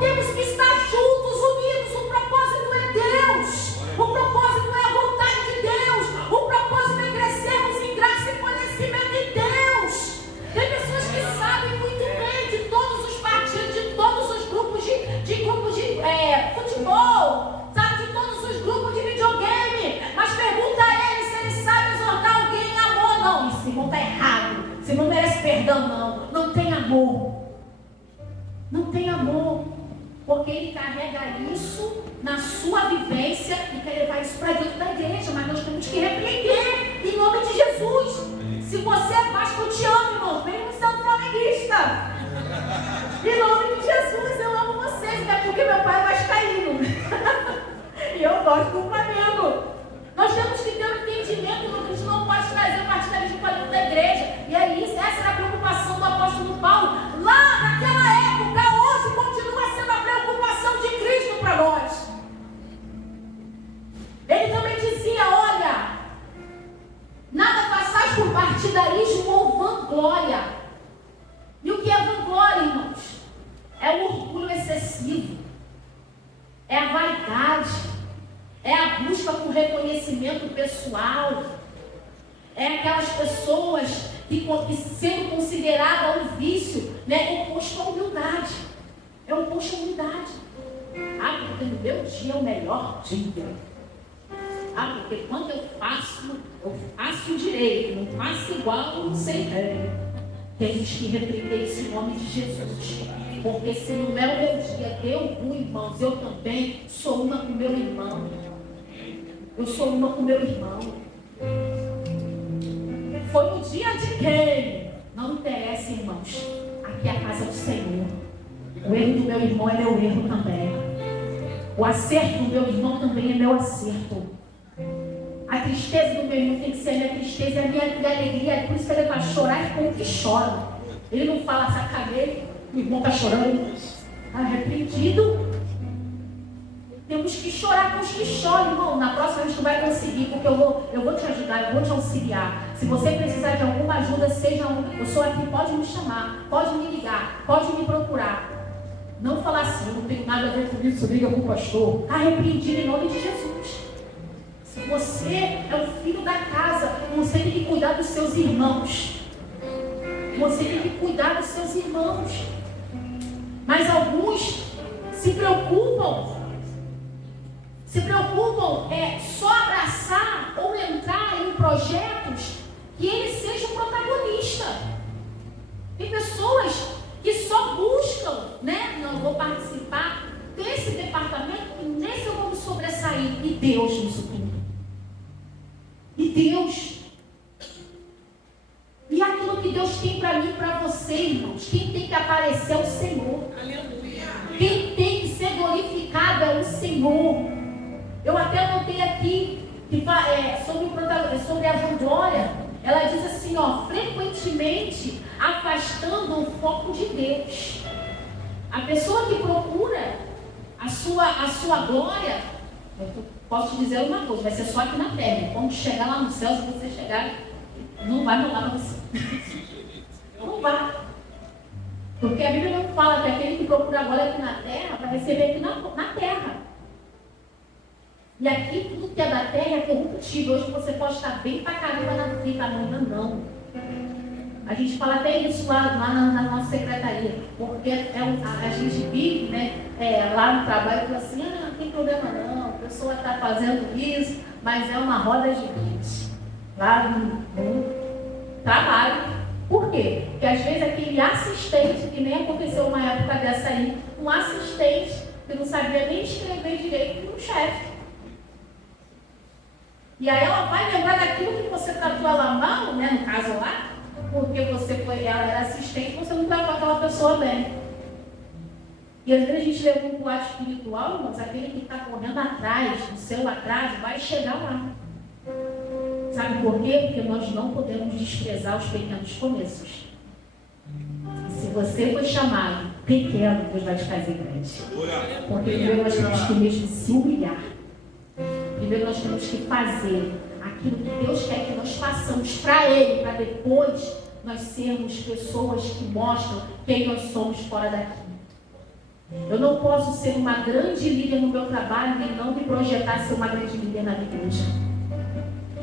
Temos que estar juntos, unidos. O propósito é Deus, o propósito é a vontade de Deus, o propósito é crescermos em graça e conhecimento de Deus. Tem pessoas que sabem muito bem de todos os partidos, de todos os grupos de futebol, sabe, de todos os grupos de videogame, mas pergunta a ele se ele sabe exortar alguém em amor. Não, esse irmão está errado, esse irmão não merece perdão, não tem amor. Não tem amor, porque ele carrega isso na sua vivência e quer levar isso para dentro da igreja, mas nós temos que repreender em nome de Jesus. Se você é Vasco, eu te amo, irmão, mesmo sendo flamenguista. Em nome de Jesus, eu amo vocês, até porque meu pai é vascaíno. E eu gosto do Flamengo. Nós temos que ter um entendimento que a gente não pode trazer o partidarismo para dentro da igreja. E é isso, essa era a preocupação do apóstolo Paulo. Lá naquela época, hoje continua sendo a preocupação de Cristo para nós. Ele também dizia: olha, nada façais por partidarismo ou vanglória. E o que é vanglória, irmãos? É o orgulho excessivo, é a vaidade, é a busca por reconhecimento pessoal, é aquelas pessoas que sendo considerada um vício, né, oposto à humildade. É oposto à humildade. Ah, porque no meu dia é o melhor dia. Ah, porque quando eu faço direito, não faço igual, não sei. Temos que repreender esse nome de Jesus. Porque se não é o meu dia, irmãos, eu também sou uma com meu irmão. Eu sou uma com meu irmão. Foi no dia de quem? Não interessa, irmãos. Aqui é a casa do Senhor. O erro do meu irmão é meu erro também. O acerto do meu irmão também é meu acerto. A tristeza do meu irmão tem que ser a minha tristeza e a minha alegria. Por isso que ele vai chorar e como que chora. Ele não fala, sacanei, o irmão está chorando, está arrependido. Temos que chorar com os que choram, irmão. Na próxima vez tu vai conseguir, porque eu vou te ajudar, eu vou te auxiliar. Se você precisar de alguma ajuda, eu sou aqui, pode me chamar, pode me ligar, pode me procurar. Não falar assim, eu não tenho nada a ver com isso, liga para o pastor. Está repreendido em nome de Jesus. Se você é o filho da casa, você tem que cuidar dos seus irmãos. Você tem que cuidar dos seus irmãos. Mas alguns se preocupam só abraçar ou entrar em projetos que ele seja o protagonista. Tem pessoas que só buscam, né? Não vou participar desse departamento e nesse eu vou me sobressair. E Deus nisso tudo. E Deus. E aquilo que Deus tem para mim e para você, irmãos. Quem tem que aparecer é o Senhor. Aleluia. Quem tem que ser glorificado é o Senhor. Eu até anotei aqui que, sobre a vanglória. Ela diz assim, frequentemente afastando o foco de Deus. A pessoa que procura a sua glória, eu posso te dizer uma coisa, vai ser só aqui na terra. Quando chegar lá no céu, se você chegar, não vai rolar para você. Não vai. Porque a Bíblia não fala que aquele que procura a glória aqui na terra vai receber aqui na terra. E aqui tudo que é da terra é corruptível. Hoje você pode estar bem pra caramba na vida, amanhã não. A gente fala até isso lá na nossa secretaria. Porque a gente vive, né, lá no trabalho e fala assim, não tem problema não, a pessoa está fazendo isso, mas é uma roda gigante. Lá no trabalho. Por quê? Porque às vezes aquele assistente, que nem aconteceu uma época dessa aí, um assistente que não sabia nem escrever direito para um chefe. E aí ela vai lembrar daquilo que você tratou ela mal, né, no caso lá, porque ela era assistente, você não tratou aquela pessoa bem. E às vezes a gente leva um lado espiritual, mas aquele que está correndo atrás, no seu atraso, vai chegar lá. Sabe por quê? Porque nós não podemos desprezar os pequenos começos. Se você foi chamado pequeno, Deus vai te fazer grande. Porque primeiro nós temos que mesmo se humilhar. Primeiro nós temos que fazer aquilo que Deus quer que nós façamos para Ele, para depois nós sermos pessoas que mostram quem nós somos fora daqui. Eu não posso ser uma grande líder no meu trabalho e não me projetar ser uma grande líder na igreja.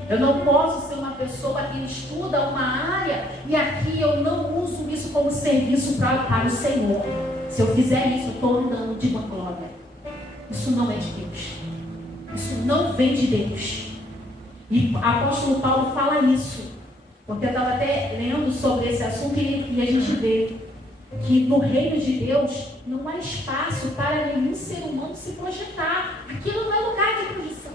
Eu não posso ser uma pessoa que estuda uma área e aqui eu não uso isso como serviço para o Senhor. Se eu fizer isso, eu estou andando de vanglória. Isso não é de Deus. Isso não vem de Deus. E o apóstolo Paulo fala isso. Porque eu estava até lendo sobre esse assunto e a gente vê que no reino de Deus não há espaço para nenhum ser humano se projetar. Aquilo não é lugar de projeção.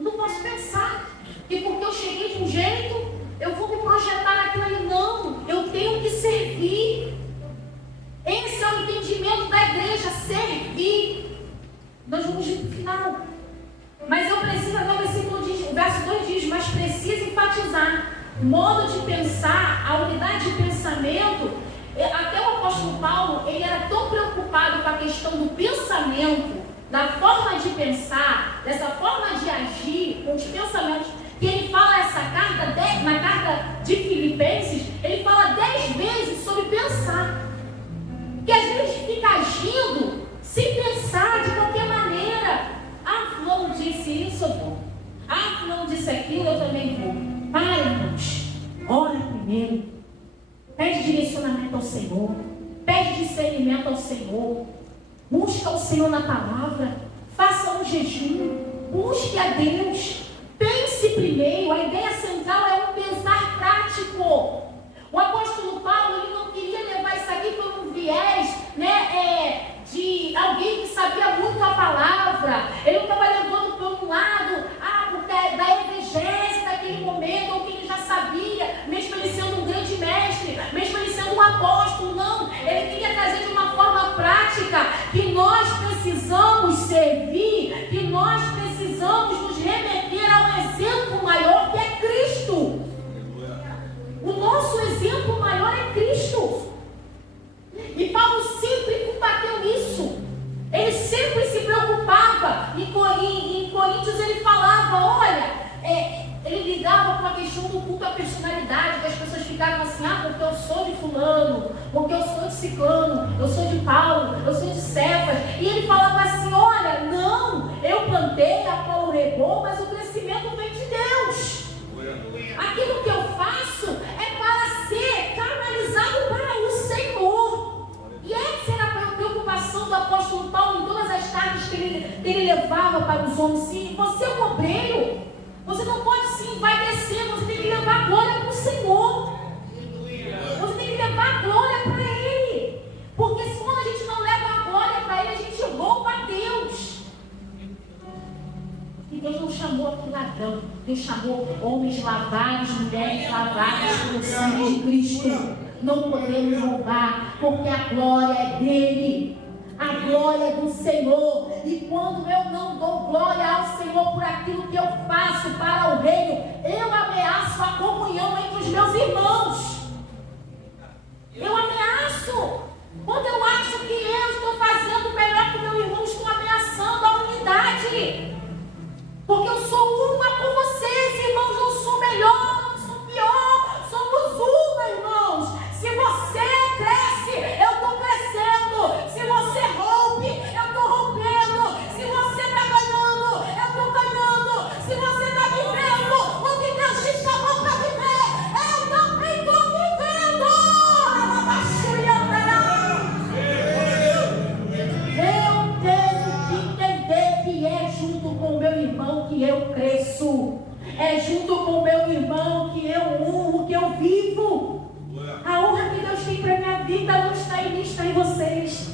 Não posso pensar que porque eu cheguei de um jeito, eu vou me projetar naquilo ali. Não, eu tenho que servir. Esse é o entendimento da igreja, servir. Nós vamos ir para o final. Mas eu preciso, agora o verso 2 diz, mas preciso enfatizar. Modo de pensar, a unidade de pensamento. Até o apóstolo Paulo, ele era tão preocupado com a questão do pensamento, da forma de pensar, dessa forma de agir, com os pensamentos, que ele fala na carta de Filipenses, ele fala 10 vezes sobre pensar. Que às vezes fica agindo sem pensar de qualquer maneira. Ah, fulano disse isso, eu vou. Ah, fulano disse aquilo, eu também vou. Para, irmãos. Ora primeiro. Pede direcionamento ao Senhor. Pede discernimento ao Senhor. Busca o Senhor na palavra. Faça um jejum. Busque a Deus. Pense primeiro. A ideia central é um pensar prático. O apóstolo Paulo, ele não queria levar isso aqui por um viés, né, de alguém que sabia muito a palavra. Ele não estava levando por um lado, porque da exegese daquele momento, ou que ele já personalidade, que as pessoas ficavam assim, porque eu sou de fulano, porque eu sou de ciclano, eu sou de Paulo, eu sou de Cefas. E ele falava assim, olha, não, eu plantei, Apolo regou, mas o crescimento vem de Deus. Aquilo que eu faço é para ser canalizado para o Senhor. E essa era a preocupação do apóstolo Paulo em todas as cartas que ele levava para os homens. Sim, você é um obreiro. Você não pode se envaidecer, você tem que levar a glória para o Senhor. Você tem que levar a glória para Ele. Porque se quando a gente não leva a glória para Ele, a gente rouba a Deus. E Deus não chamou aqui ladrão. Deus chamou homens lavados, mulheres lavadas pelo sangue de Cristo. Não podemos roubar, porque a glória é dele. A glória é do Senhor. E quando eu não dou glória ao Senhor por aquilo que eu faço para o reino, eu ameaço a comunhão entre os meus irmãos. Eu ameaço. Quando eu acho que eu estou fazendo melhor que o meu irmão, estou ameaçando a unidade. Porque eu sou uma com vocês, irmãos. Não sou melhor, não sou pior. Somos uma, irmãos. Se você cresce, eu estou crescendo. Se você rompe, eu estou rompendo. Se você está ganhando, eu estou ganhando. Se você está vivendo o que Deus te chamou para viver, eu também estou vivendo. Eu tenho que entender que é junto com o meu irmão que eu cresço. É junto com o meu irmão que eu honro, que eu vivo. A honra que Deus tem para a minha vida não está em mim, está em vocês.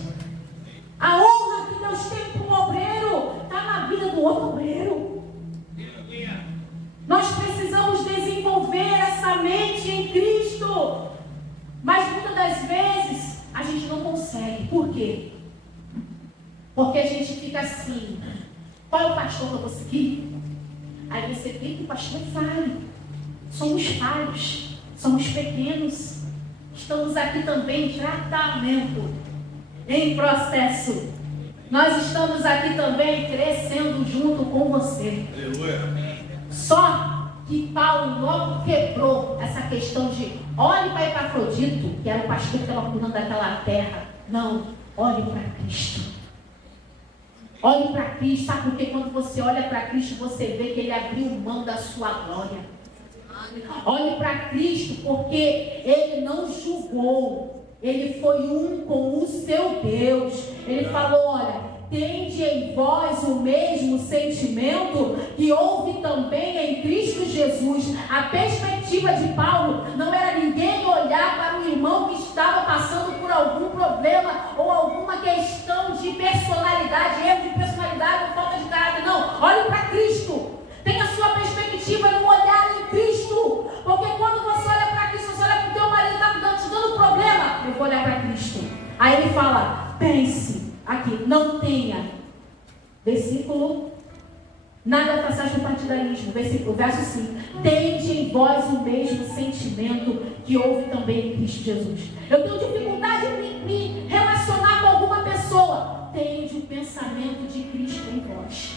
A honra que Deus tem para um obreiro está na vida do outro obreiro. Nós precisamos desenvolver essa mente em Cristo. Mas muitas das vezes a gente não consegue. Por quê? Porque a gente fica assim, qual é o pastor que eu vou seguir? Aí você vê que o pastor é falho. Somos falhos, somos pequenos. Estamos aqui também em tratamento, em processo. Nós estamos aqui também crescendo junto com você. Só que Paulo logo quebrou essa questão de olhe para Epafrodito, que era o pastor que estava cuidando daquela terra. Não, olhe para Cristo. Olhe para Cristo, sabe? Porque quando você olha para Cristo, você vê que Ele abriu mão da sua glória. Olhe para Cristo, porque Ele não julgou. Ele foi um com o seu Deus. Ele falou, olha, tende em vós o mesmo sentimento que houve também em Cristo Jesus. A perspectiva de Paulo não era ninguém olhar para o irmão que estava passando por algum problema ou alguma questão de personalidade, erro de personalidade ou falta de caráter. Não, olhe para Cristo. Tenha a sua perspectiva no olhar em Cristo. Porque quando você olha para Cristo, você olha para o teu marido está te dando problema, eu vou olhar para Cristo. Aí ele fala, pense aqui, não tenha, versículo, nada façais do partidarismo, verso 5, tende em vós o mesmo sentimento que houve também em Cristo Jesus. Eu tenho dificuldade em me relacionar com alguma pessoa, tende o pensamento de Cristo em vós.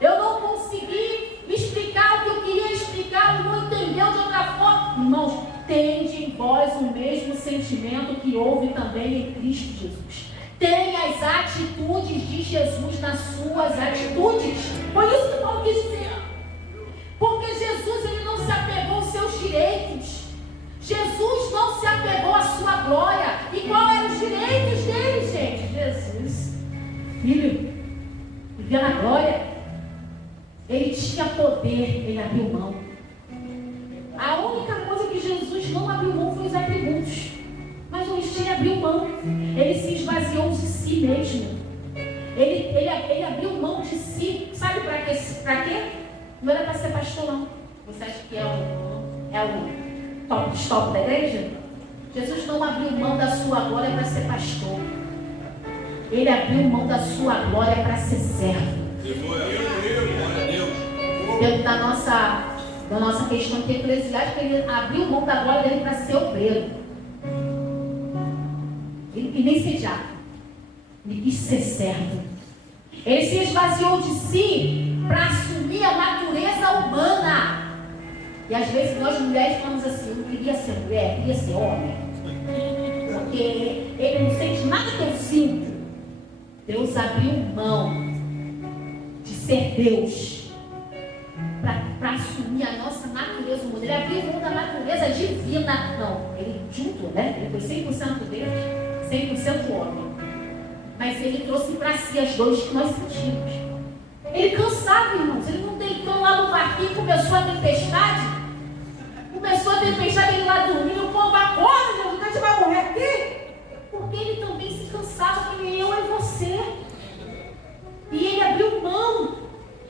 Eu não consegui explicar o que eu queria explicar, não entendeu de outra forma. Irmãos, tende em vós o mesmo sentimento que houve também em Cristo Jesus. Tenha as atitudes de Jesus nas suas atitudes. Foi isso que Paulo quis dizer. Porque Jesus, ele não se apegou aos seus direitos. Jesus não se apegou à sua glória. E qual eram os direitos dele, gente? Jesus, filho, vivia na glória. Ele tinha poder, ele abriu mão. A única coisa que Jesus não abriu mão foi os atributos. Mas o resto ele abriu mão. Ele se esvaziou de si mesmo. Ele abriu mão de si. Sabe para quê? Não era para ser pastor, não. Você acha que é o top da igreja? Jesus não abriu mão da sua glória para ser pastor. Ele abriu mão da sua glória para ser servo. Dentro da nossa questão aqui eclesiástica, ele abriu mão da glória dele para ser obreiro. Ele quis nem ser diabo. Ele quis ser servo. Ele se esvaziou de si para assumir a natureza humana. E às vezes nós mulheres falamos assim, eu não queria ser mulher, eu queria ser homem. Porque ele não sente nada que eu sinto. Deus abriu mão de ser Deus para assumir a nossa natureza humana. Ele abriu mão da natureza divina. Não, ele junto, né? Ele foi 100% Deus, 100% homem. Mas ele trouxe para si as dores que nós sentimos. Ele cansava, irmãos. Ele não deitou lá no barquinho, começou a tempestade. Ele lá dormindo, o povo acorda, Jesus, a gente vai morrer aqui. Porque ele também se cansava, que nem eu e você. E ele abriu mão.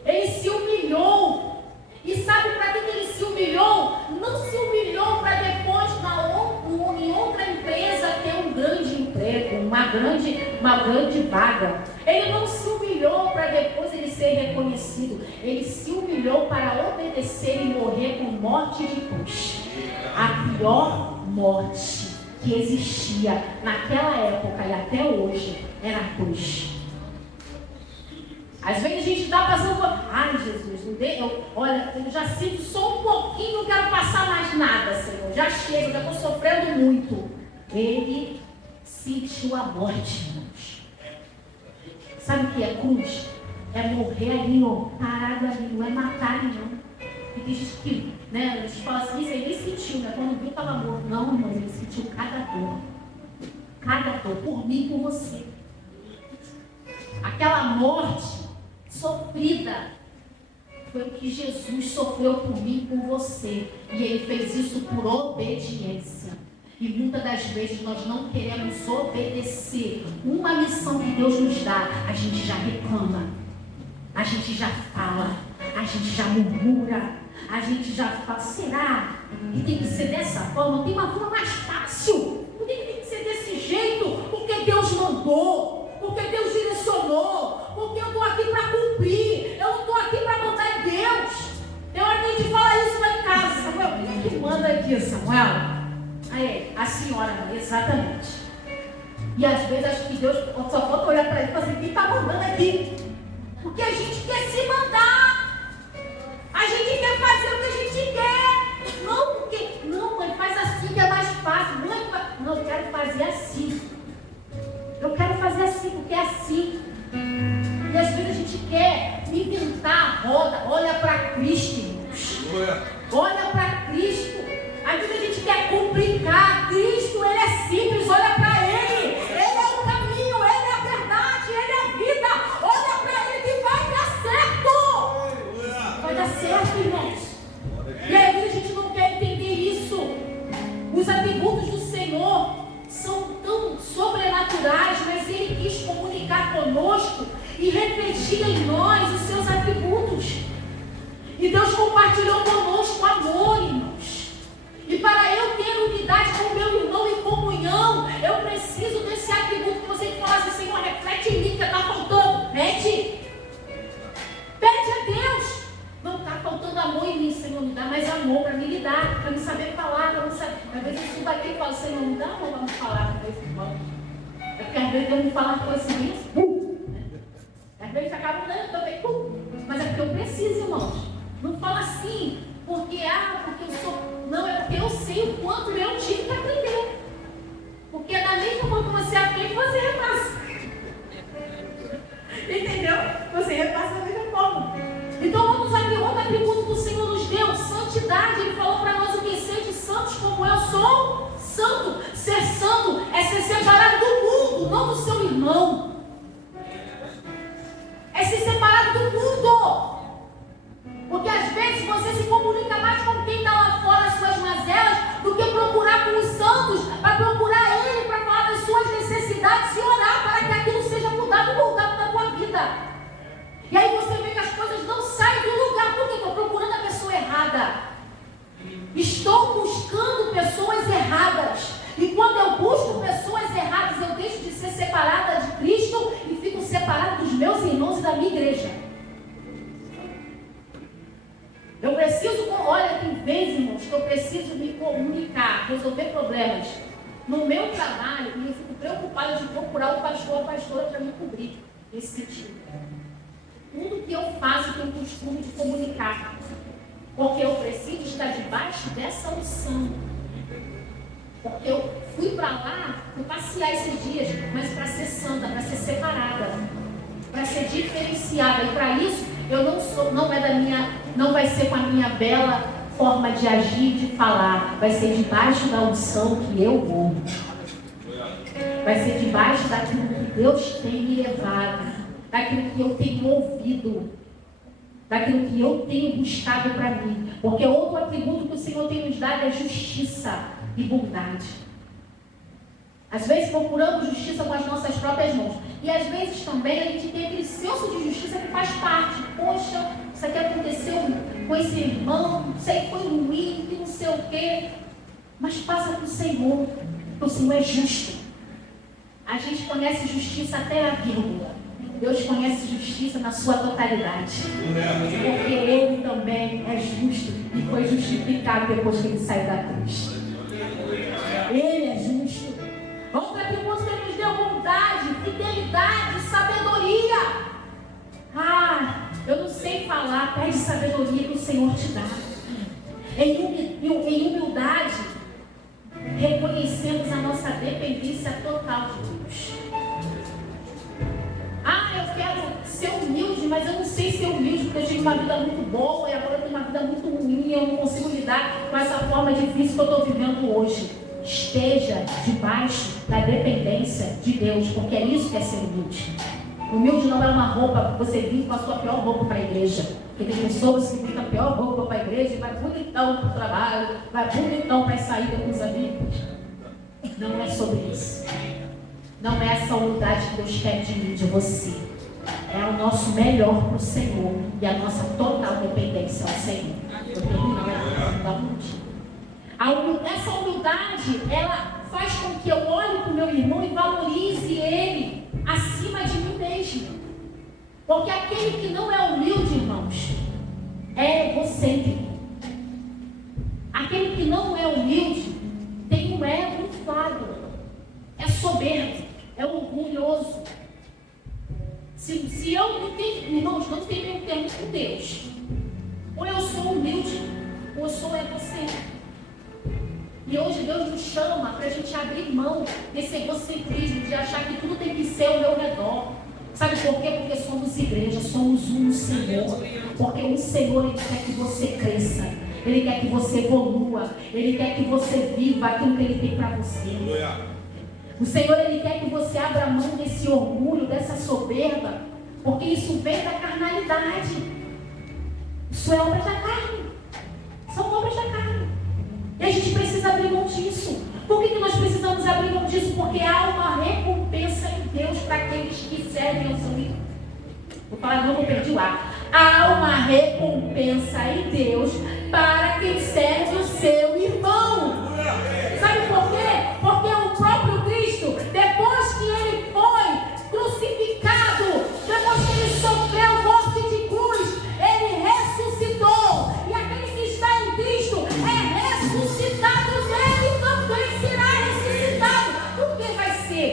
Ele se humilhou. E sabe para que ele se humilhou? Não se humilhou para depois, em outra empresa, ter um grande emprego, uma grande vaga. Ele não se humilhou para depois ele ser reconhecido. Ele se humilhou para obedecer e morrer com morte de cruz. A pior morte que existia naquela época e até hoje era a cruz. Às vezes a gente está passando por... Ai, Jesus, eu já sinto só um pouquinho, não quero passar mais nada, Senhor. Já chego, já estou sofrendo muito. Ele sentiu a morte, irmãos. Sabe o que é cruz? É morrer ali, ó, parado ali, não é matar ali, não. E tem gente que, né, a gente fala assim, isso ele sentiu, né? Quando viu, estava morto. Não, irmãos, ele sentiu cada dor, por mim e por você. Aquela morte sofrida foi o que Jesus sofreu por mim e por você. E ele fez isso por obediência. E muitas das vezes nós não queremos obedecer uma missão que Deus nos dá. A gente já reclama, a gente já fala, a gente já murmura, a gente já fala, será que tem que ser dessa forma? Tem uma forma mais fácil. Por que tem que ser desse jeito? Porque Deus mandou, porque Deus direcionou, porque eu estou aqui para cumprir, eu não estou aqui para mandar em Deus. Eu acabei de falar isso lá em casa, Samuel. Quem é que manda aqui, Samuel? Aí, a senhora, exatamente. E às vezes acho que Deus só falta olhar para ele e falar assim, quem está mandando aqui? Porque a gente quer se mandar. A gente quer fazer o que a gente quer. Não, porque, não, mãe, faz assim que é mais fácil. Não, eu quero fazer assim. Eu quero fazer assim, porque é assim. E às vezes a gente quer inventar a roda. Olha para Cristo, irmãos. Olha para Cristo. Às vezes a gente quer complicar. Cristo, ele é simples, olha para ele. Ele é o caminho, ele é a verdade, ele é a vida. Olha para ele que vai dar certo. Vai dar certo, irmãos. E aí a gente não quer entender isso. Os atributos do Senhor são tão sobrenaturais, mas ele quis comunicar conosco e refletir em nós os seus atributos. E Deus compartilhou conosco amor, irmãos. E para eu ter unidade com o meu irmão em comunhão, eu preciso desse atributo que você fala assim, Senhor, reflete em mim, que está faltando. Pede a Deus. Não está faltando amor em mim, Senhor, me dá mais amor para me lidar, para me saber falar, para me saber. Às vezes eu subo aqui e falo, Senhor, me dá amor para me falar com meus irmãos. É porque às vezes eu me falar coisas assim, às vezes acaba dando também, mas é porque eu preciso, irmãos. Não fala assim, porque eu sou. Não, é porque eu sei o quanto eu tive que aprender. Porque da mesma forma que você aprende, você repassa. Entendeu? Você repassa da mesma forma. Então vamos abrir outro atributo que o Senhor nos deu, santidade. Ele falou para nós o que? Sede santos como eu sou santo. Ser santo é ser separado do mundo, não do seu irmão. É ser separado do mundo. Porque às vezes você se comunica mais com quem está lá fora as suas mazelas do que procurar com os santos, para procurar ele, para falar das suas necessidades e orar para que aquilo seja mudado na tua vida. E aí você vê que as coisas não saem do lugar, porque estou procurando a pessoa errada. Estou buscando pessoas erradas. E quando eu busco pessoas erradas, eu deixo de ser separada de Cristo e fico separada dos meus irmãos e da minha igreja. Eu preciso, olha, tem vezes, irmãos, que eu preciso me comunicar, resolver problemas no meu trabalho e eu fico preocupada de procurar o pastor ou a pastora para me cobrir nesse sentido. Tudo que eu faço tem o costume de comunicar, porque eu preciso está debaixo dessa unção. Porque eu fui para lá, fui passear esses dias, mas para ser santa, para ser separada, para ser diferenciada. E para isso, eu não vai ser com a minha bela forma de agir, de falar. Vai ser debaixo da unção que eu vou. Vai ser debaixo daquilo que Deus tem me levado, daquilo que eu tenho ouvido, daquilo que eu tenho buscado para mim. Porque outro atributo que o Senhor tem nos dado é justiça e bondade. Às vezes procuramos justiça com as nossas próprias mãos. E às vezes também a gente tem aquele senso de justiça que faz parte. Poxa, isso aqui aconteceu com esse irmão, isso aí foi ruim, que não sei o quê. Mas passa para o Senhor, porque o Senhor é justo. A gente conhece justiça até a vírgula. Deus conhece justiça na sua totalidade. Porque Ele também é justo e foi justificado depois que Ele saiu da cruz. Ele é justo. Outro atributo que Ele nos deu: bondade, fidelidade, sabedoria. Eu não sei falar, pede sabedoria que o Senhor te dá. Em humildade, reconhecemos a nossa dependência total de Deus. Eu quero ser humilde, mas eu não sei ser humilde porque eu tive uma vida muito boa e agora eu tenho uma vida muito ruim e eu não consigo lidar com essa forma difícil que eu estou vivendo hoje. Esteja debaixo da dependência de Deus, porque é isso que é ser humilde. Humilde não é uma roupa, você vir com a sua pior roupa para a igreja. Porque tem pessoas que vêm com a pior roupa para a igreja e vai bonitão para o trabalho, vai bonitão para a saída com os amigos. Não é sobre isso. Não é essa humildade que Deus quer de mim, de você. É o nosso melhor para o Senhor e a nossa total dependência ao Senhor. Eu termino da humildade. Essa humildade, ela faz com que eu olhe para o meu irmão e valorize ele acima de mim mesmo. Porque aquele que não é humilde, irmãos, é egocêntrico. Aquele que não é humilde tem um ego inflado, é soberbo, é orgulhoso. Se eu não tenho, irmãos, não tem meio termo com Deus. Ou eu sou humilde, ou eu sou egocêntrico. E hoje Deus nos chama para a gente abrir mão desse egocentrismo, de achar que tudo tem que ser ao meu redor. Sabe por quê? Porque somos igreja, somos um no Senhor. Porque o Senhor, Ele quer que você cresça. Ele quer que você evolua. Ele quer que você viva aquilo que Ele tem para você. O Senhor, Ele quer que você abra mão desse orgulho, dessa soberba. Porque isso vem da carnalidade. Isso é obra da carne. São obras da carne. E a gente precisa abrir mão disso. Por que nós precisamos abrir mão disso? Porque há uma recompensa em Deus para aqueles que servem ao seu irmão. Vou falar, não vou perder o ar. Há uma recompensa em Deus para quem serve o seu irmão. Sabe por quê? Porque o próprio Cristo, depois que Ele foi crucificado, depois que Ele sofreu morte de cruz, Ele ressuscitou. E aquele que está em Cristo é ressuscitado nele, também será ressuscitado. Por que vai ser?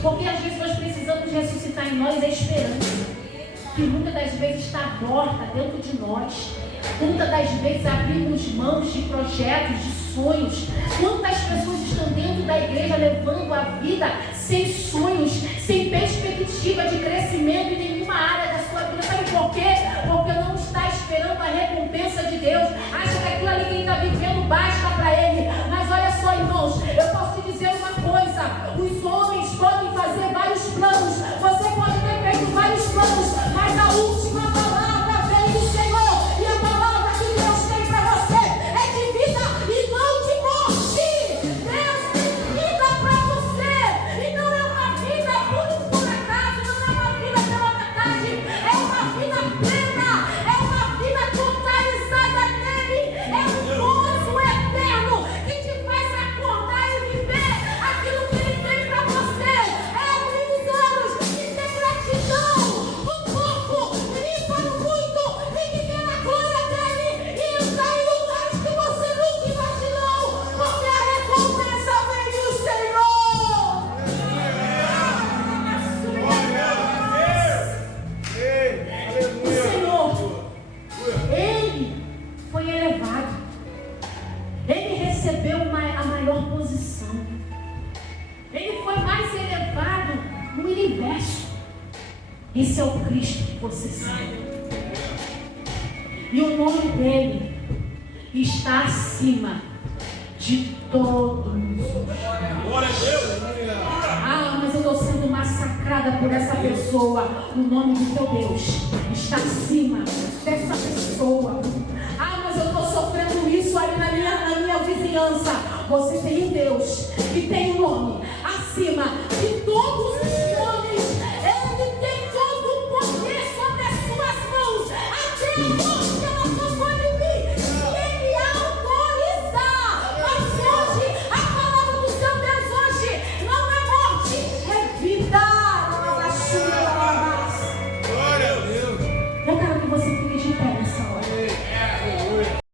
Porque às vezes nós precisamos ressuscitar em nós a esperança, que muitas das vezes está morta dentro de nós. Muitas das vezes abrimos mãos de projetos, de sonhos. Quantas pessoas estão dentro da igreja levando a vida sem sonhos, sem perspectiva de crescimento em nenhuma área da sua vida? Sabe por quê? Porque não está esperando a recompensa de Deus. Acha que aquilo ali que ele está vivendo basta para ele. Mas olha só, irmãos, eu posso te dizer uma coisa: os homens podem fazer vários planos, você pode ter feito vários planos, mas a última palavra vem do Senhor. E a palavra que Deus tem para você é de vida e não de morte. Deus tem vida para você. E não é uma vida por acaso, não é uma vida pela metade. É uma vida plena, é uma vida totalizada Esse é o Cristo que você sabe. E o nome dele está acima de todos os nomes. Ah, mas eu estou sendo massacrada por essa pessoa. O nome do teu Deus está acima dessa pessoa. Ah, mas eu estou sofrendo isso aí na minha vizinhança. Você tem um Deus que tem um nome acima de todos os